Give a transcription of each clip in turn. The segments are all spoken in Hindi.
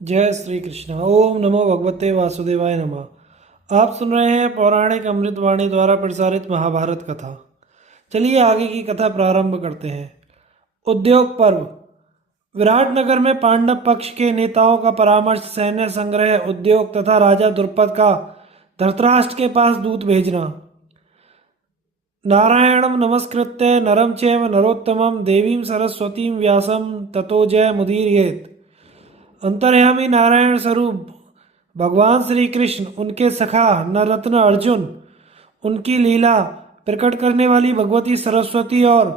जय श्री कृष्ण। ओम नमो भगवते वासुदेवाय नमः। आप सुन रहे हैं पौराणिक अमृतवाणी द्वारा प्रसारित महाभारत कथा। चलिए आगे की कथा प्रारंभ करते हैं। उद्योग पर्व। विराट नगर में पांडव पक्ष के नेताओं का परामर्श, सैन्य संग्रह, उद्योग तथा राजा द्रुपद का धृतराष्ट्र के पास दूत भेजना। नारायणं नमस्कृत्य नरं चैव नरोत्तमं देवीं सरस्वतीं व्यासं ततो जय मुदीरयेत्। अंतर्यामी नारायण स्वरूप भगवान श्री कृष्ण, उनके सखा नररत्न अर्जुन, उनकी लीला प्रकट करने वाली भगवती सरस्वती और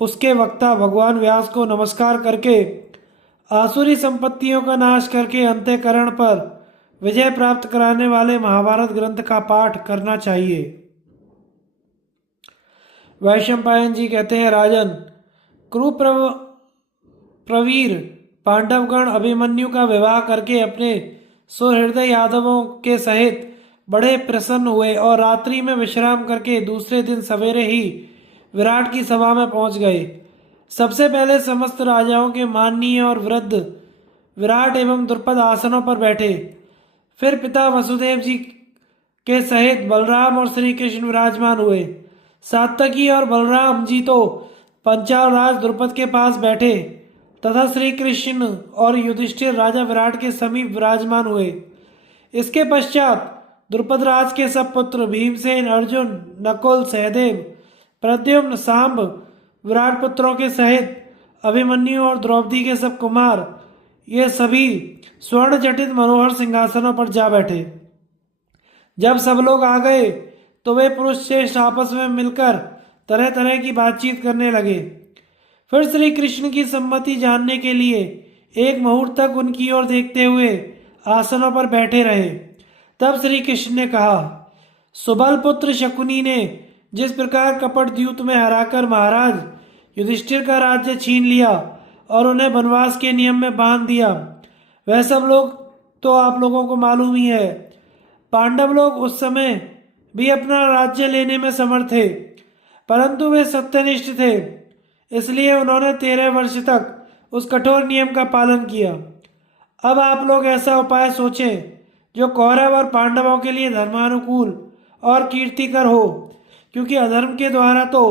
उसके वक्ता भगवान व्यास को नमस्कार करके आसुरी संपत्तियों का नाश करके अंतःकरण पर विजय प्राप्त कराने वाले महाभारत ग्रंथ का पाठ करना चाहिए। वैशंपायन जी कहते हैं, राजन, प्रवीर पांडवगण अभिमन्यु का विवाह करके अपने सुहृदय यादवों के सहित बड़े प्रसन्न हुए और रात्रि में विश्राम करके दूसरे दिन सवेरे ही विराट की सभा में पहुंच गए। सबसे पहले समस्त राजाओं के माननीय और वृद्ध विराट एवं द्रुपद आसनों पर बैठे। फिर पिता वसुदेव जी के सहित बलराम और श्री कृष्ण विराजमान हुए। सात्यकी और बलराम जी तो पंचाल राज द्रुपद के पास बैठे तथा श्री कृष्ण और युधिष्ठिर राजा विराट के समीप विराजमान हुए। इसके पश्चात द्रुपद राज के सब पुत्र भीमसेन, अर्जुन, नकुल, सहदेव, प्रद्युम्न, सांब, विराट पुत्रों के सहित अभिमन्यु और द्रौपदी के सब कुमार, ये सभी स्वर्ण जटित मनोहर सिंहासनों पर जा बैठे। जब सब लोग आ गए तो वे पुरुष श्रेष्ठ आपस में मिलकर तरह तरह की बातचीत करने लगे। फिर श्री कृष्ण की सम्मति जानने के लिए एक मुहूर्त तक उनकी ओर देखते हुए आसनों पर बैठे रहे। तब श्री कृष्ण ने कहा, सुबल पुत्र शकुनी ने जिस प्रकार कपट द्यूत में हराकर महाराज युधिष्ठिर का राज्य छीन लिया और उन्हें वनवास के नियम में बांध दिया, वह सब लोग तो आप लोगों को मालूम ही है। पांडव लोग उस समय भी अपना राज्य लेने में समर्थ थे, परंतु वे सत्यनिष्ठ थे, इसलिए उन्होंने 13 वर्ष तक उस कठोर नियम का पालन किया। अब आप लोग ऐसा उपाय सोचें जो कौरव और पांडवों के लिए धर्मानुकूल और कीर्तिकर हो, क्योंकि अधर्म के द्वारा तो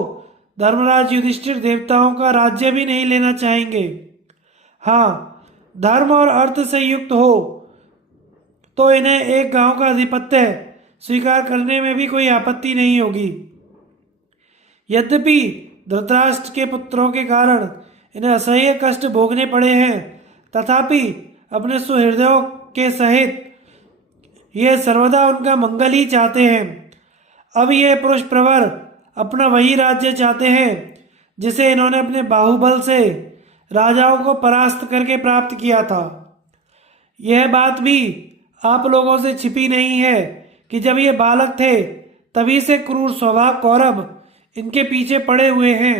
धर्मराज युधिष्ठिर देवताओं का राज्य भी नहीं लेना चाहेंगे। हाँ, धर्म और अर्थ से युक्त हो तो इन्हें एक गांव का आधिपत्य स्वीकार करने में भी कोई आपत्ति नहीं होगी। यद्यपि धृतराष्ट्र के पुत्रों के कारण इन्हें असह्य कष्ट भोगने पड़े हैं, तथापि अपने सुहृदयों के सहित ये सर्वदा उनका मंगल ही चाहते हैं। अब ये पुरुष प्रवर अपना वही राज्य चाहते हैं जिसे इन्होंने अपने बाहुबल से राजाओं को परास्त करके प्राप्त किया था। यह बात भी आप लोगों से छिपी नहीं है कि जब ये बालक थे तभी से क्रूर स्वभाव कौरव इनके पीछे पड़े हुए हैं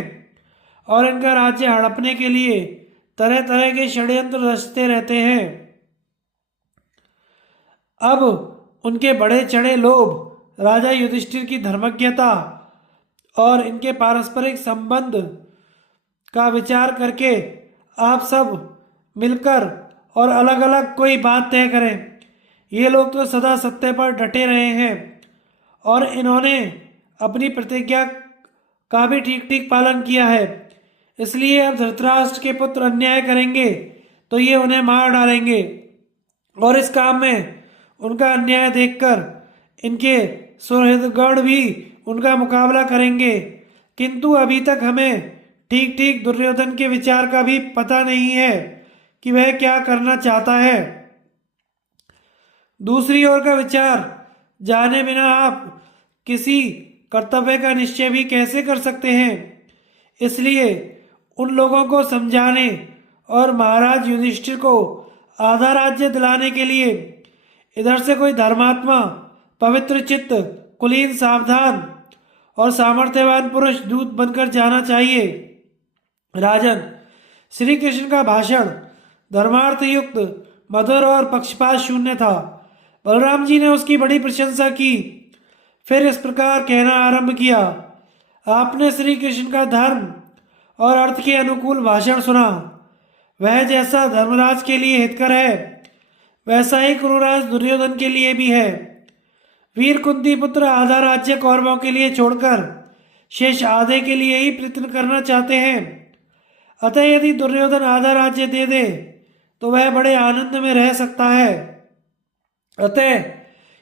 और इनका राज्य हड़पने के लिए तरह तरह के षड्यंत्र रचते रहते हैं। अब उनके बड़े चढ़े लोभ, राजा युधिष्ठिर की धर्मज्ञता और इनके पारस्परिक संबंध का विचार करके आप सब मिलकर और अलग अलग कोई बात तय करें। ये लोग तो सदा सत्य पर डटे रहे हैं और इन्होंने अपनी प्रतिज्ञा का भी ठीक ठीक पालन किया है, इसलिए अब धृतराष्ट्र के पुत्र अन्याय करेंगे तो ये उन्हें मार डालेंगे और इस काम में उनका अन्याय देखकर इनके सुहृदगण भी उनका मुकाबला करेंगे। किंतु अभी तक हमें ठीक ठीक दुर्योधन के विचार का भी पता नहीं है कि वह क्या करना चाहता है। दूसरी ओर का विचार जाने बिना आप किसी कर्तव्य का निश्चय भी कैसे कर सकते हैं, इसलिए उन लोगों को समझाने और महाराज युधिष्ठिर को आधा राज्य दिलाने के लिए इधर से कोई धर्मात्मा, पवित्र चित्त, कुलीन, सावधान और सामर्थ्यवान पुरुष दूत बनकर जाना चाहिए। राजन, श्री कृष्ण का भाषण धर्मार्थ युक्त, मधुर और पक्षपात शून्य था। बलराम जी ने उसकी बड़ी प्रशंसा की। फिर इस प्रकार कहना आरंभ किया, आपने श्री कृष्ण का धर्म और अर्थ के अनुकूल भाषण सुना। वह जैसा धर्मराज के लिए हितकर है वैसा ही क्रूरास दुर्योधन के लिए भी है। वीर कुंती पुत्र आधा राज्य कौरवों के लिए छोड़कर शेष आधे के लिए ही प्रयत्न करना चाहते हैं। अतः यदि दुर्योधन आधा राज्य दे दे तो वह बड़े आनंद में रह सकता है। अतः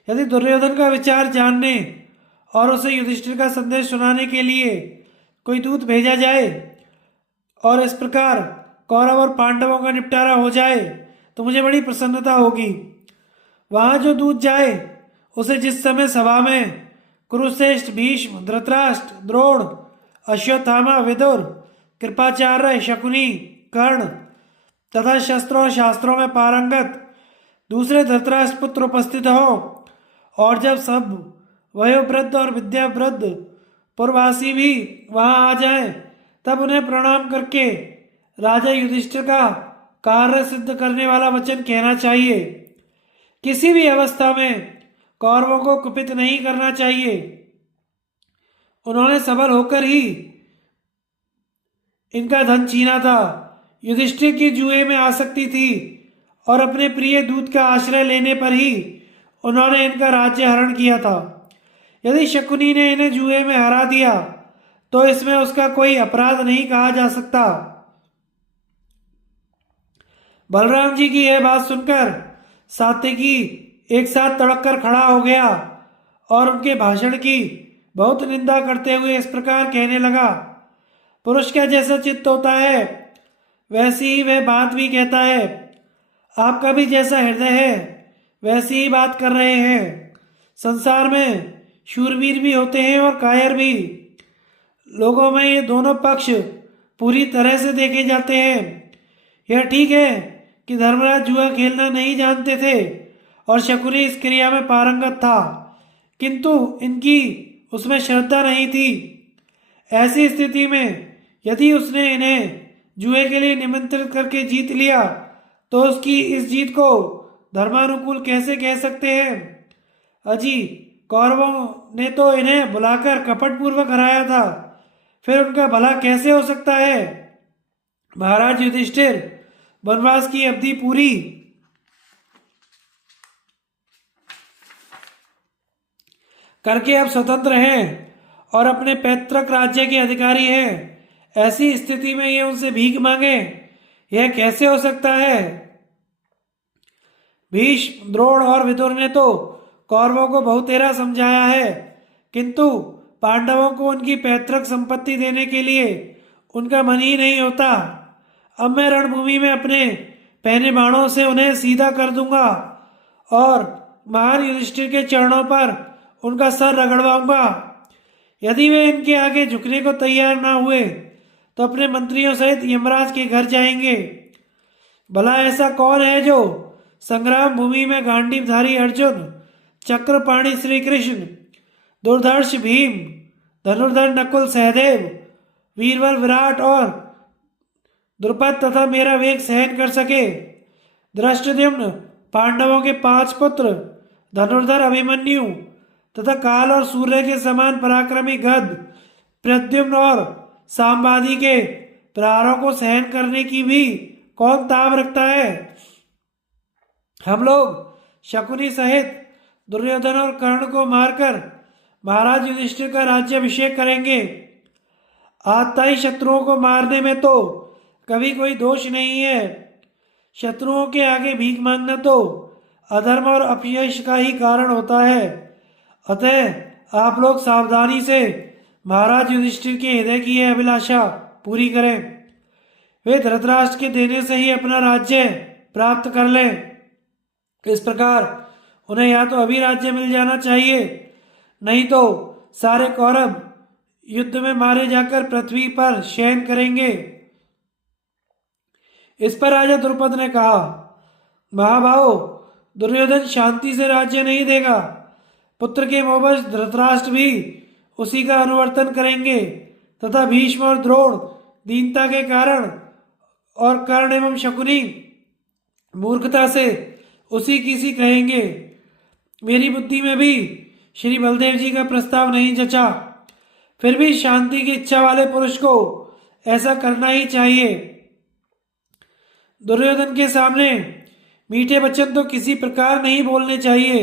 यदि दुर्योधन का विचार जानने और उसे युधिष्ठिर का संदेश सुनाने के लिए कोई दूत भेजा जाए और इस प्रकार कौरव और पांडवों का निपटारा हो जाए तो मुझे बड़ी प्रसन्नता होगी। वहां जो दूत जाए उसे जिस समय सभा में कुरुश्रेष्ठ भीष्म, धृतराष्ट्र, द्रोण, अश्वत्थामा, विदुर, कृपाचार्य, शकुनी, कर्ण तथा शस्त्रों और शास्त्रों में पारंगत दूसरे धृतराष्ट्र पुत्र उपस्थित हो और जब सब वयोवृद्ध और विद्यावृद्ध पुरवासी भी वहां आ जाए तब उन्हें प्रणाम करके राजा युधिष्ठिर का कार्य सिद्ध करने वाला वचन कहना चाहिए। किसी भी अवस्था में कौरवों को कुपित नहीं करना चाहिए। उन्होंने सबल होकर ही इनका धन छीना था। युधिष्ठिर की जुए में आसक्ति थी और अपने प्रिय दूत का आश्रय लेने पर ही उन्होंने इनका राज्य हरण किया था। यदि शकुनी ने इन्हें जुए में हरा दिया तो इसमें उसका कोई अपराध नहीं कहा जा सकता। बलराम जी की यह बात सुनकर सात्यकी एक साथ तड़क कर खड़ा हो गया और उनके भाषण की बहुत निंदा करते हुए इस प्रकार कहने लगा। पुरुष का जैसा चित्त होता है वैसी ही वह बात भी कहता है। आपका भी जैसा हृदय है वैसी ही बात कर रहे हैं। संसार में शूरवीर भी होते हैं और कायर भी। लोगों में ये दोनों पक्ष पूरी तरह से देखे जाते हैं। यह ठीक है कि धर्मराज जुआ खेलना नहीं जानते थे और शकुनी इस क्रिया में पारंगत था, किंतु इनकी उसमें श्रद्धा नहीं थी। ऐसी स्थिति में यदि उसने इन्हें जुए के लिए निमंत्रित करके जीत लिया तो उसकी इस जीत को धर्मानुकूल कैसे कह सकते हैं। अजी कौरवों ने तो इन्हें बुलाकर कपटपूर्वक हराया था, फिर उनका भला कैसे हो सकता है। महाराज युधिष्ठिर वनवास की अवधि पूरी करके अब स्वतंत्र हैं और अपने पैतृक राज्य के अधिकारी हैं। ऐसी स्थिति में ये उनसे भीख मांगे, यह कैसे हो सकता है। भीष्म, द्रोण और विदुर ने तो कौरवों को बहुतेरा समझाया है, किंतु पांडवों को उनकी पैतृक संपत्ति देने के लिए उनका मन ही नहीं होता। अब मैं रणभूमि में अपने पहने बाणों से उन्हें सीधा कर दूंगा और महान युधिष्ठिर के चरणों पर उनका सर रगड़वाऊंगा। यदि वे इनके आगे झुकने को तैयार ना हुए तो अपने मंत्रियों सहित यमराज के घर जाएंगे। भला ऐसा कौन है जो संग्राम भूमि में गांडीवधारी अर्जुन, चक्रपाणी श्री कृष्ण, दुर्धर्ष भीम, धनुर्धर नकुल सहदेव, वीरवर विराट और द्रुपद तथा मेरा वेग सहन कर सके। धृष्टद्युम्न, पांडवों के 5 पुत्र, धनुर्धर अभिमन्यु तथा काल और सूर्य के समान पराक्रमी गद, प्रद्युम्न और सांबादी के प्रहारों को सहन करने की भी कौन ताब रखता है। हम लोग शकुनी सहित दुर्योधन और कर्ण को मारकर महाराज युधिष्ठिर का राज्याभिषेक करेंगे। आत्ताई शत्रुओं को मारने में तो कभी कोई दोष नहीं है। शत्रुओं के आगे भीख मांगना तो अधर्म और अपयश का ही कारण होता है। अतः आप लोग सावधानी से महाराज युधिष्ठिर के हृदय की यह अभिलाषा पूरी करें। वे धृतराष्ट्र के देने से ही अपना राज्य प्राप्त कर लें। इस प्रकार उन्हें या तो अभी राज्य मिल जाना चाहिए, नहीं तो सारे कौरव युद्ध में मारे जाकर पृथ्वी पर शयन करेंगे। इस पर राजा द्रुपद ने कहा, महाभाव, दुर्योधन शांति से राज्य नहीं देगा। पुत्र के मोहवश धृतराष्ट्र भी उसी का अनुवर्तन करेंगे तथा भीष्म और द्रोण दीनता के कारण और कर्ण एवं शकुनी मूर्खता से उसी किसी कहेंगे। मेरी बुद्धि में भी श्री बलदेव जी का प्रस्ताव नहीं जचा। फिर भी शांति की इच्छा वाले पुरुष को ऐसा करना ही चाहिए। दुर्योधन के सामने मीठे वचन तो किसी प्रकार नहीं बोलने चाहिए।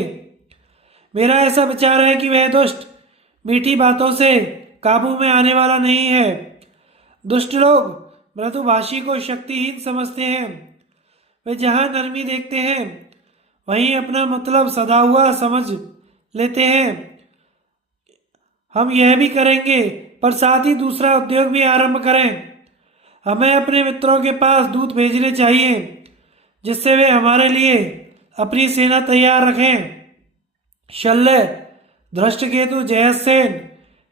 मेरा ऐसा विचार है कि वह दुष्ट मीठी बातों से काबू में आने वाला नहीं है। दुष्ट लोग मृदुभाषी को शक्तिहीन समझते हैं। वे जहाँ नरमी देखते हैं वहीं अपना मतलब सदा हुआ समझ लेते हैं। हम यह भी करेंगे, पर साथ ही दूसरा उद्योग भी आरंभ करें। हमें अपने मित्रों के पास दूत भेजने चाहिए जिससे वे हमारे लिए अपनी सेना तैयार रखें। शल्य, धृष्टकेतु, जयसेन,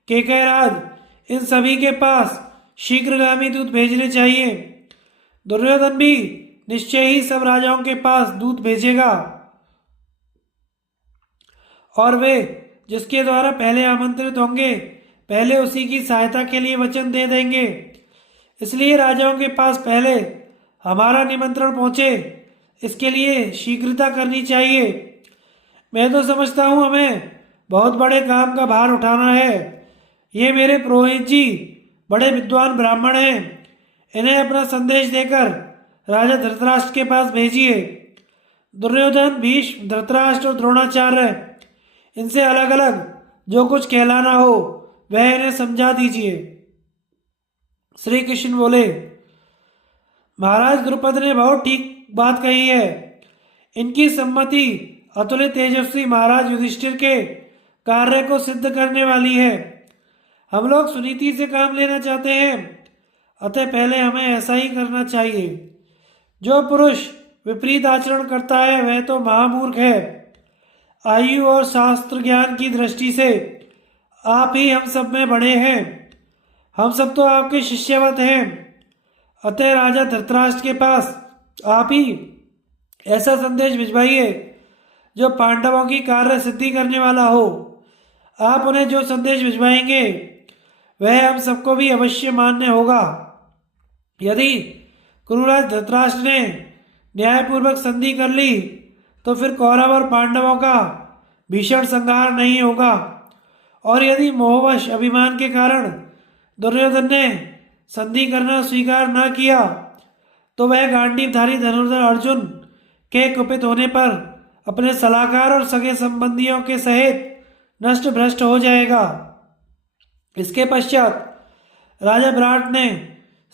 केकयराज इन सभी के पास शीघ्रगामी दूत भेजने चाहिए। दुर्योधन भी निश्चय ही सब राजाओं के पास दूत भेजेगा और वे जिसके द्वारा पहले आमंत्रित होंगे पहले उसी की सहायता के लिए वचन दे देंगे। इसलिए राजाओं के पास पहले हमारा निमंत्रण पहुंचे, इसके लिए शीघ्रता करनी चाहिए। मैं तो समझता हूँ हमें बहुत बड़े काम का भार उठाना है। ये मेरे पुरोहित जी बड़े विद्वान ब्राह्मण हैं। इन्हें अपना संदेश देकर राजा धृतराष्ट्र के पास भेजिए। दुर्योधन, भीष्म, धृतराष्ट्र और द्रोणाचार्य इनसे अलग अलग जो कुछ कहलाना हो वह इन्हें समझा दीजिए। श्री कृष्ण बोले, महाराज द्रुपद ने बहुत ठीक बात कही है। इनकी सम्मति अतुलित तेजस्वी महाराज युधिष्ठिर के कार्य को सिद्ध करने वाली है। हम लोग सुनीति से काम लेना चाहते हैं, अतः पहले हमें ऐसा ही करना चाहिए। जो पुरुष विपरीत आचरण करता है वह तो महामूर्ख है। आयु और शास्त्र ज्ञान की दृष्टि से आप ही हम सब में बड़े हैं। हम सब तो आपके शिष्यवत हैं। अतः राजा धृतराष्ट्र के पास आप ही ऐसा संदेश भिजवाइए जो पांडवों की कार्य सिद्धि करने वाला हो। आप उन्हें जो संदेश भिजवाएंगे वह हम सबको भी अवश्य मान्य होगा। यदि कुरुराज धृतराष्ट्र ने न्यायपूर्वक संधि कर ली तो फिर कौरव और पांडवों का भीषण संहार नहीं होगा, और यदि मोहवश अभिमान के कारण दुर्योधन ने संधि करना स्वीकार न किया तो वह गांडीवधारी धनुर्धर अर्जुन के कुपित होने पर अपने सलाहकार और सगे संबंधियों के सहित नष्ट भ्रष्ट हो जाएगा। इसके पश्चात राजा विराट ने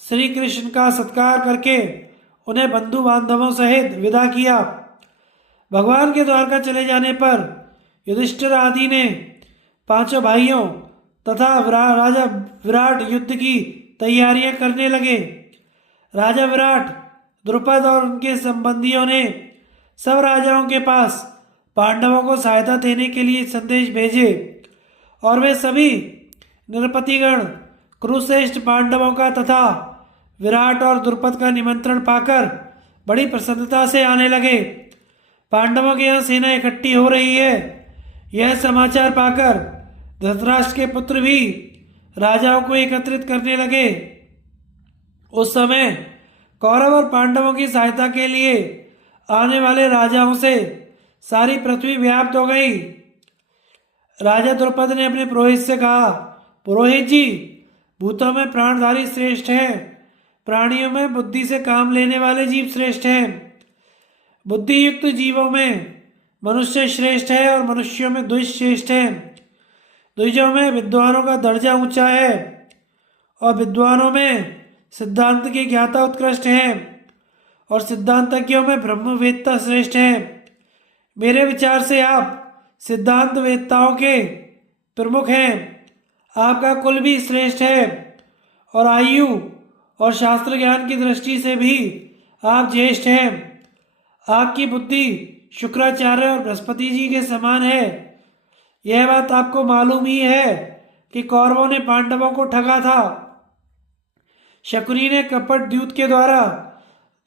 श्री कृष्ण का सत्कार करके उन्हें बंधु बांधवों सहित विदा किया। भगवान के द्वारका चले जाने पर युधिष्ठिर आदि ने पांचों भाइयों तथा राजा विराट युद्ध की तैयारियां करने लगे। राजा विराट, द्रुपद और उनके संबंधियों ने सब राजाओं के पास पांडवों को सहायता देने के लिए संदेश भेजे, और वे सभी नृपतिगण कुरुश्रेष्ठ पांडवों का तथा विराट और द्रुपद का निमंत्रण पाकर बड़ी प्रसन्नता से आने लगे। पांडवों के यहाँ सेना इकट्ठी हो रही है, यह समाचार पाकर धृतराष्ट्र के पुत्र भी राजाओं को एकत्रित करने लगे। उस समय कौरव और पांडवों की सहायता के लिए आने वाले राजाओं से सारी पृथ्वी व्याप्त हो गई। राजा द्रुपद ने अपने पुरोहित से कहा, पुरोहित जी, भूतों में प्राणधारी श्रेष्ठ हैं, प्राणियों में बुद्धि से काम लेने वाले जीव श्रेष्ठ हैं। बुद्धि युक्त जीवों में मनुष्य श्रेष्ठ है और मनुष्यों में द्विज श्रेष्ठ है। द्विजों में विद्वानों का दर्जा ऊंचा है और विद्वानों में सिद्धांत के ज्ञाता उत्कृष्ट हैं और सिद्धांतज्ञों में ब्रह्मवेत्ता श्रेष्ठ हैं। मेरे विचार से आप सिद्धांत वेत्ताओं के प्रमुख हैं। आपका कुल भी श्रेष्ठ है और आयु और शास्त्र ज्ञान की दृष्टि से भी आप ज्येष्ठ हैं। आपकी बुद्धि शुक्राचार्य और बृहस्पति जी के समान है। यह बात आपको मालूम ही है कि कौरवों ने पांडवों को ठगा था। शकुनी ने कपट द्यूत के द्वारा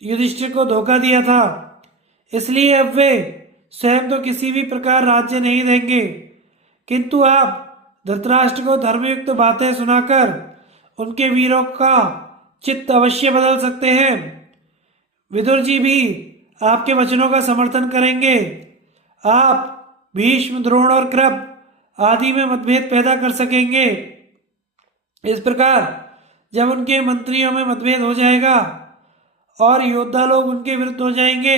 युधिष्ठिर को धोखा दिया था, इसलिए अब वे स्वयं तो किसी भी प्रकार राज्य नहीं देंगे, किंतु आप धृतराष्ट्र को धर्मयुक्त बातें सुनाकर उनके वीरों का चित्त अवश्य बदल सकते हैं। विदुर जी भी आपके वचनों का समर्थन करेंगे। आप भीष्म, द्रोण और कृप आदि में मतभेद पैदा कर सकेंगे। इस प्रकार जब उनके मंत्रियों में मतभेद हो जाएगा और योद्धा लोग उनके विरुद्ध हो जाएंगे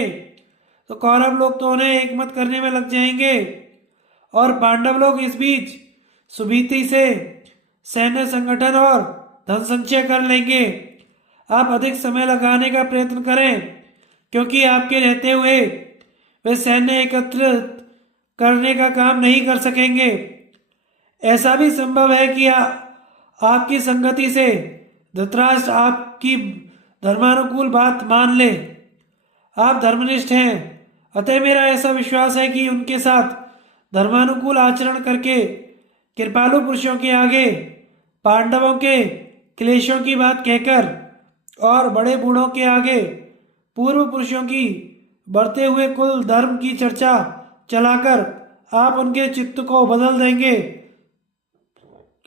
तो कौरव लोग तो उन्हें एकमत करने में लग जाएंगे और पांडव लोग इस बीच सुभीति से सैन्य संगठन और धन संचय कर लेंगे। आप अधिक समय लगाने का प्रयत्न करें, क्योंकि आपके रहते हुए वे सैन्य एकत्रित करने का काम नहीं कर सकेंगे। ऐसा भी संभव है कि आपकी संगति से धृतराष्ट्र आपकी धर्मानुकूल बात मान ले। आप धर्मनिष्ठ हैं, अतः मेरा ऐसा विश्वास है कि उनके साथ धर्मानुकूल आचरण करके कृपालु पुरुषों के आगे पांडवों के क्लेशों की बात कहकर और बड़े बूढ़ों के आगे पूर्व पुरुषों की बढ़ते हुए कुल धर्म की चर्चा चलाकर आप उनके चित्त को बदल देंगे।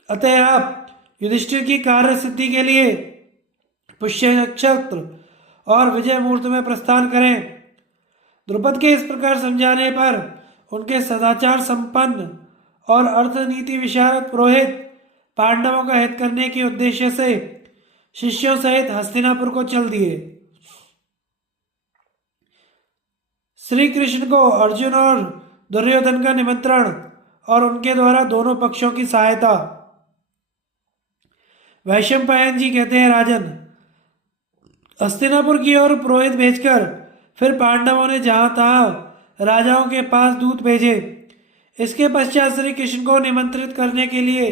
अतः आप युधिष्ठिर की कार्य सिद्धि के लिए पुष्य नक्षत्र और विजय मुहूर्त में प्रस्थान करें। द्रुपद के इस प्रकार समझाने पर उनके सदाचार संपन्न और अर्थनीति विशारद पुरोहित पांडवों का हित करने के उद्देश्य से शिष्यों सहित हस्तिनापुर को चल दिए। श्री कृष्ण को अर्जुन और दुर्योधन का निमंत्रण और उनके द्वारा दोनों पक्षों की सहायता। वैशंपायन जी कहते हैं, राजन, हस्तिनापुर की ओर पुरोहित भेजकर फिर पांडवों ने जहां तहां राजाओं के पास दूत भेजे। इसके पश्चात श्री कृष्ण को निमंत्रित करने के लिए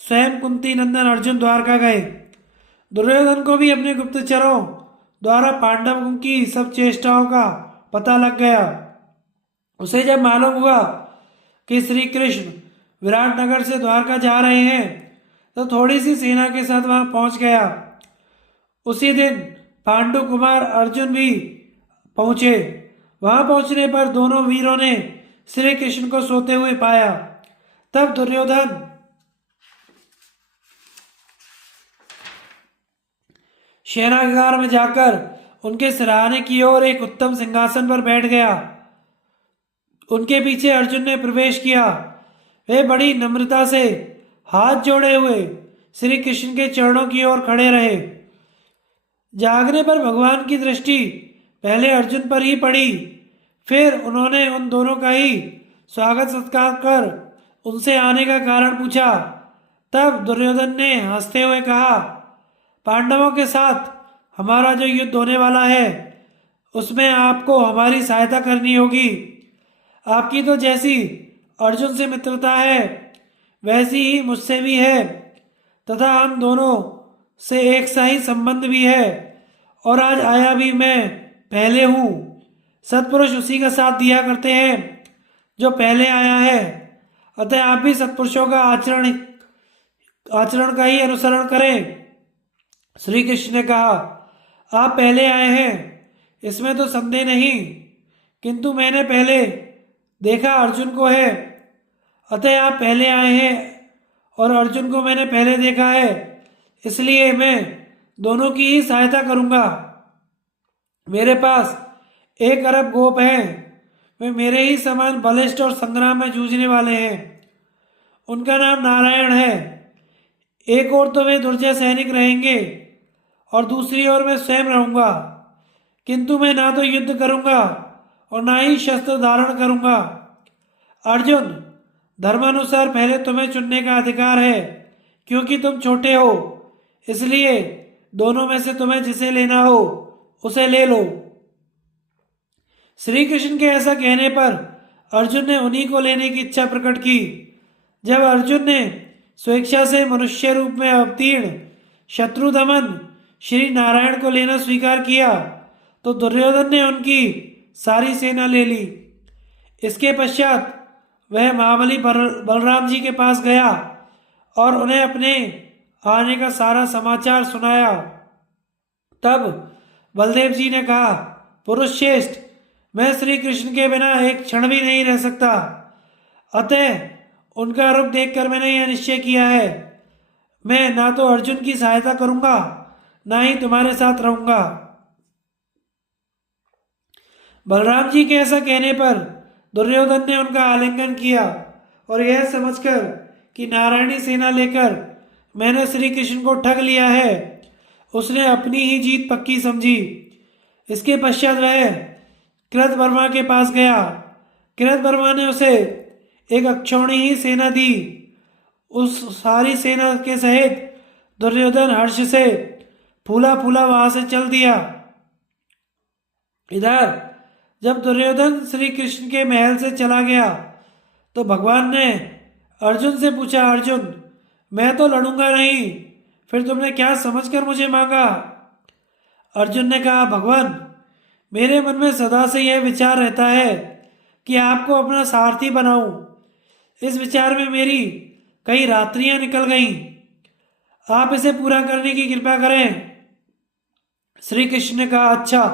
स्वयं कुंती नंदन अर्जुन द्वारका गए। दुर्योधन को भी अपने गुप्तचरों द्वारा पांडवों की सब चेष्टाओं का पता लग गया। उसे जब मालूम हुआ कि श्री कृष्ण विराटनगर से द्वारका जा रहे हैं, तो थोड़ी सी सेना के साथ वहां पहुंच गया। उसी दिन पांडु कुमार अर्जुन भी पहुंचे। वहां पहुंचने पर दोनों वीरों ने श्री कृष्ण को सोते हुए पाया। तब दुर्योधन शयनागार में जाकर उनके सिरहाने की ओर एक उत्तम सिंहासन पर बैठ गया। उनके पीछे अर्जुन ने प्रवेश किया। वे बड़ी नम्रता से हाथ जोड़े हुए श्री कृष्ण के चरणों की ओर खड़े रहे। जागने पर भगवान की दृष्टि पहले अर्जुन पर ही पड़ी। फिर उन्होंने उन दोनों का ही स्वागत सत्कार कर उनसे आने का कारण पूछा। तब दुर्योधन ने हंसते हुए कहा, पांडवों के साथ हमारा जो युद्ध होने वाला है, उसमें आपको हमारी सहायता करनी होगी। आपकी तो जैसी अर्जुन से मित्रता है, वैसी ही मुझसे भी है, तथा हम दोनों से एक सा ही संबंध भी है। और आज आया भी मैं पहले हूँ। सत्पुरुष उसी का साथ दिया करते हैं जो पहले आया है। अतः आप भी सत्पुरुषों का आचरण का ही अनुसरण करें। श्री कृष्ण ने कहा, आप पहले आए हैं, इसमें तो संदेह नहीं, किंतु मैंने पहले देखा अर्जुन को है। अतः आप पहले आए हैं और अर्जुन को मैंने पहले देखा है, इसलिए मैं दोनों की ही सहायता करूंगा। मेरे पास 1 अरब गोप हैं, वे मेरे ही समान बलिष्ठ और संग्राम में जूझने वाले हैं। उनका नाम नारायण है। एक ओर तो वे दुर्जय सैनिक रहेंगे और दूसरी ओर मैं स्वयं रहूंगा, किंतु मैं ना तो युद्ध करूंगा और ना ही शस्त्र धारण करूंगा। अर्जुन, धर्मानुसार पहले तुम्हें चुनने का अधिकार है, क्योंकि तुम छोटे हो, इसलिए दोनों में से तुम्हें जिसे लेना हो उसे ले लो। श्री कृष्ण के ऐसा कहने पर अर्जुन ने उन्हीं को लेने की इच्छा प्रकट की। जब अर्जुन ने स्वेच्छा से मनुष्य रूप में अवतीर्ण शत्रुदमन श्री नारायण को लेना स्वीकार किया, तो दुर्योधन ने उनकी सारी सेना ले ली। इसके पश्चात वह महाबली बलराम जी के पास गया और उन्हें अपने आने का सारा समाचार सुनाया। तब बलदेव जी ने कहा, पुरुष श्रेष्ठ, मैं श्री कृष्ण के बिना एक क्षण भी नहीं रह सकता। अतः उनका रूप देखकर मैंने यह निश्चय किया है, मैं ना तो अर्जुन की सहायता करूंगा, ना ही तुम्हारे साथ रहूंगा। बलराम जी के ऐसा कहने पर दुर्योधन ने उनका आलिंगन किया और यह समझकर कि नारायणी सेना लेकर मैंने श्री कृष्ण को ठग लिया है, उसने अपनी ही जीत पक्की समझी। इसके पश्चात वह कृतवर्मा के पास गया। कृतवर्मा ने उसे एक अक्षौणी ही सेना दी। उस सारी सेना के सहित दुर्योधन हर्ष से फूला फूला वहां से चल दिया। इधर जब दुर्योधन श्री कृष्ण के महल से चला गया तो भगवान ने अर्जुन से पूछा, अर्जुन मैं तो लड़ूंगा नहीं, फिर तुमने क्या समझकर मुझे मांगा? अर्जुन ने कहा, भगवान मेरे मन में सदा से यह विचार रहता है कि आपको अपना सारथी बनाऊं। इस विचार में मेरी कई रात्रियां निकल गईं। आप इसे पूरा करने की कृपा करें। श्री कृष्ण ने कहा, अच्छा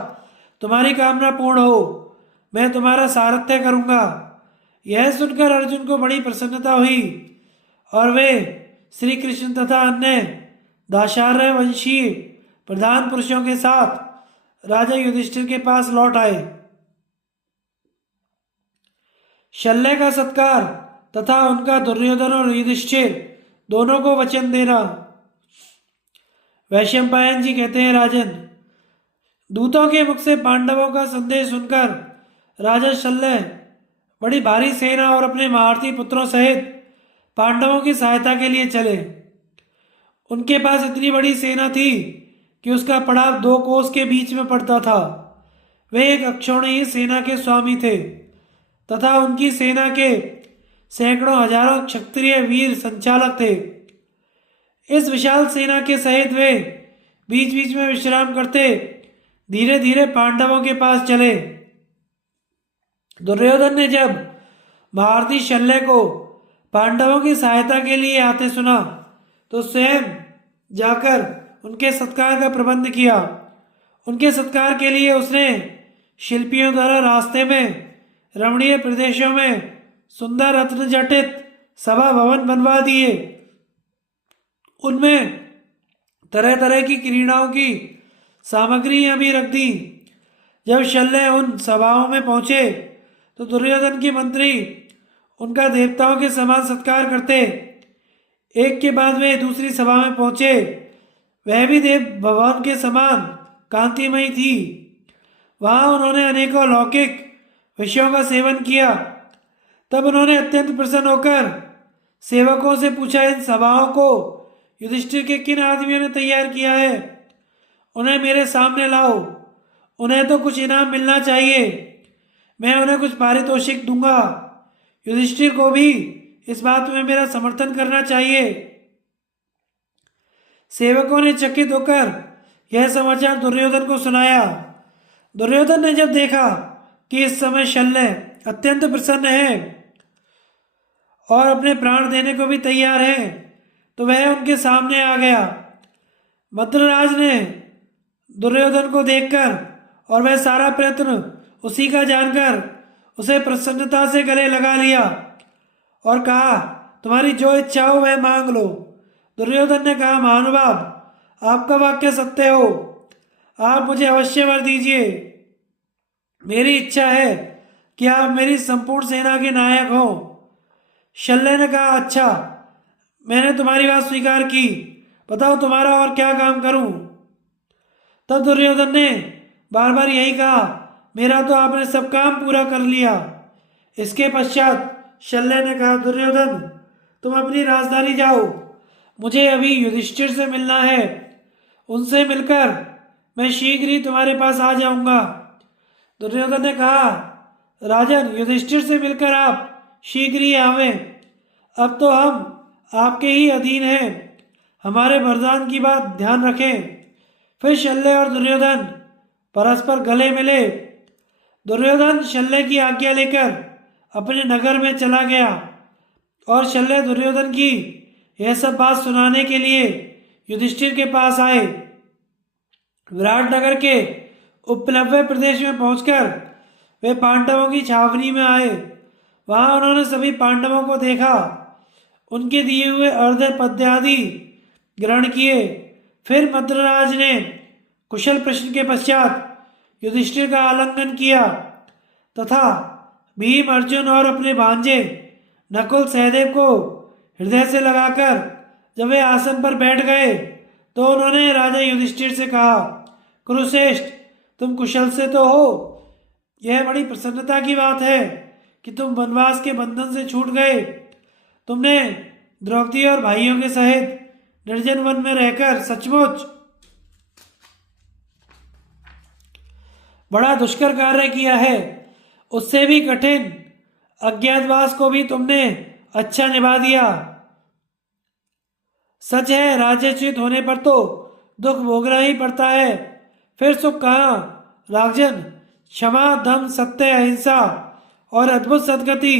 तुम्हारी कामना पूर्ण हो, मैं तुम्हारा सारथ्य करूंगा। यह सुनकर अर्जुन को बड़ी प्रसन्नता हुई और वे श्री कृष्ण तथा अन्य दाशार्य वंशीय प्रधान पुरुषों के साथ राजा युधिष्ठिर के पास लौट आए। शल्य का सत्कार तथा उनका दुर्योधन और युधिष्ठिर दोनों को वचन देना। वैशंपायन जी कहते हैं, राजन दूतों के मुख से पांडवों का संदेश सुनकर राजा शल्य बड़ी भारी सेना और अपने महारथी पुत्रों सहित पांडवों की सहायता के लिए चले। उनके पास इतनी बड़ी सेना थी कि उसका पड़ाव 2 कोस के बीच में पड़ता था। वे एक अक्षौणी सेना के स्वामी थे तथा उनकी सेना के सैकड़ों हजारों क्षत्रिय वीर संचालक थे। इस विशाल सेना के सहित वे बीच बीच में विश्राम करते धीरे धीरे पांडवों के पास चले। दुर्योधन ने जब महारथी शल्य को पांडवों की सहायता के लिए आते सुना तो स्वयं जाकर उनके सत्कार का प्रबंध किया। उनके सत्कार के लिए उसने शिल्पियों द्वारा रास्ते में रमणीय प्रदेशों में सुंदर रत्न जटित सभा भवन बनवा दिए। उनमें तरह तरह की क्रीड़ाओं की सामग्रियां भी रख दी। जब शल्य उन सभाओं में पहुंचे तो दुर्योधन के मंत्री उनका देवताओं के समान सत्कार करते। एक के बाद वे दूसरी सभा में पहुंचे, वह भी देव भवन के समान कांतिमयी थी। वहां उन्होंने अनेकों लौकिक विषयों का सेवन किया। तब उन्होंने अत्यंत प्रसन्न होकर सेवकों से पूछा, इन सभाओं को युधिष्ठिर के किन आदमियों ने तैयार किया है? उन्हें मेरे सामने लाओ। उन्हें तो कुछ इनाम मिलना चाहिए, मैं उन्हें कुछ पारितोषिक दूंगा। युधिष्ठिर को भी इस बात में मेरा समर्थन करना चाहिए। सेवकों ने चकित होकर यह समाचार दुर्योधन को सुनाया। दुर्योधन ने जब देखा कि इस समय शल्य अत्यंत प्रसन्न है और अपने प्राण देने को भी तैयार है तो वह उनके सामने आ गया। मद्रराज ने दुर्योधन को देखकर और वह सारा प्रयत्न उसी का जानकर उसे प्रसन्नता से गले लगा लिया और कहा, तुम्हारी जो इच्छा हो वह मांग लो। दुर्योधन ने कहा, महानुभाव आपका वाक्य सत्य हो, आप मुझे अवश्य वर दीजिए। मेरी इच्छा है कि आप मेरी संपूर्ण सेना के नायक हो। शल्य ने कहा, अच्छा मैंने तुम्हारी बात स्वीकार की, बताओ तुम्हारा और क्या काम करूं? तब दुर्योधन ने बार बार यही कहा, मेरा तो आपने सब काम पूरा कर लिया। इसके पश्चात शल्य ने कहा, दुर्योधन तुम अपनी राजधानी जाओ, मुझे अभी युधिष्ठिर से मिलना है। उनसे मिलकर मैं शीघ्र ही तुम्हारे पास आ जाऊंगा। दुर्योधन ने कहा, राजन युधिष्ठिर से मिलकर आप शीघ्र ही आवें। अब तो हम आपके ही अधीन हैं, हमारे वरदान की बात ध्यान रखें। फिर शल्य और दुर्योधन परस्पर गले मिले। दुर्योधन शल्य की आज्ञा लेकर अपने नगर में चला गया और शल्य दुर्योधन की यह सब बात सुनाने के लिए युधिष्ठिर के पास आए। विराट नगर के उपलब्ध प्रदेश में पहुंचकर वे पांडवों की छावनी में आए। वहां उन्होंने सभी पांडवों को देखा, उनके दिए हुए अर्ध पद्यादि ग्रहण किए। फिर मद्रराज ने कुशल प्रश्न के पश्चात युधिष्ठिर का आलिंगन किया तथा भीम, अर्जुन और अपने भांजे नकुल सहदेव को हृदय से लगाकर जब वे आसन पर बैठ गए तो उन्होंने राजा युधिष्ठिर से कहा, कुरुश्रेष्ठ तुम कुशल से तो हो? यह बड़ी प्रसन्नता की बात है कि तुम वनवास के बंधन से छूट गए। तुमने द्रौपदी और भाइयों के सहित निर्जन वन में रहकर सचमुच बड़ा दुष्कर कार्य किया है। उससे भी कठिन अज्ञातवास को भी तुमने अच्छा निभा दिया। सच है, राज्यच्युत होने पर तो दुख भोगना ही पड़ता है, फिर सुख कहाँ। राजन, क्षमा, धम, सत्य, अहिंसा और अद्भुत सद्गति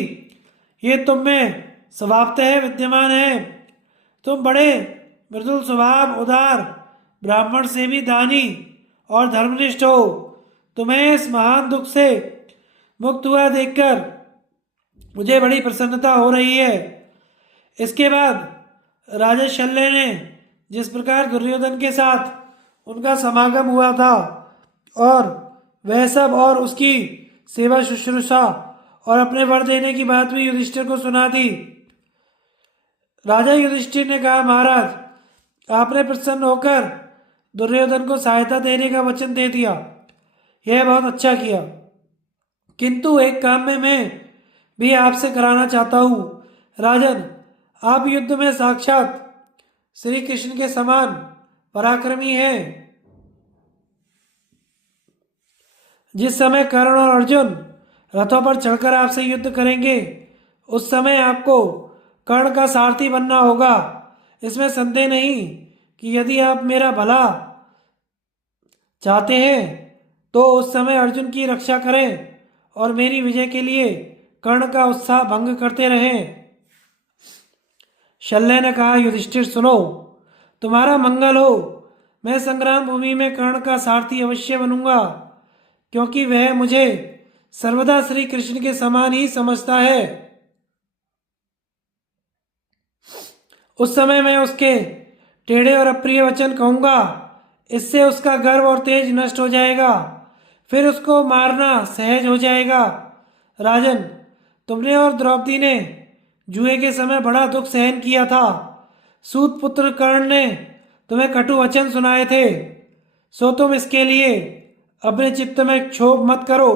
ये तुम में स्वभावतः विद्यमान है। तुम बड़े मृदुल स्वभाव, उदार, ब्राह्मण से भी दानी और धर्मनिष्ठ हो। तुम्हें इस महान दुख से मुक्त हुआ देखकर मुझे बड़ी प्रसन्नता हो रही है। इसके बाद राजा शल्य ने जिस प्रकार दुर्योधन के साथ उनका समागम हुआ था और वह सब और उसकी सेवा शुश्रूषा और अपने वर देने की बात भी युधिष्ठिर को सुना दी। राजा युधिष्ठिर ने कहा, महाराज, आपने प्रसन्न होकर दुर्योधन को सहायता देने का वचन दे दिया, यह बहुत अच्छा किया। किंतु एक काम में मैं भी आपसे कराना चाहता हूँ। राजन, आप युद्ध में साक्षात श्री कृष्ण के समान पराक्रमी हैं। जिस समय कर्ण और अर्जुन रथों पर चढ़कर आपसे युद्ध करेंगे, उस समय आपको कर्ण का सारथी बनना होगा। इसमें संदेह नहीं कि यदि आप मेरा भला चाहते हैं तो उस समय अर्जुन की रक्षा करें और मेरी विजय के लिए कर्ण का उत्साह भंग करते रहें। शल्य ने कहा, युधिष्ठिर सुनो, तुम्हारा मंगल हो। मैं संग्राम भूमि में कर्ण का सारथी अवश्य बनूंगा, क्योंकि वह मुझे सर्वदा श्री कृष्ण के समान ही समझता है। उस समय मैं उसके टेढ़े और अप्रिय वचन कहूंगा, इससे उसका गर्व और तेज नष्ट हो जाएगा, फिर उसको मारना सहज हो जाएगा। राजन, तुमने और द्रौपदी ने जुए के समय बड़ा दुख सहन किया था। सूत पुत्र कर्ण ने तुम्हें कटु वचन सुनाए थे, सो तुम इसके लिए अपने चित्त में क्षोभ मत करो।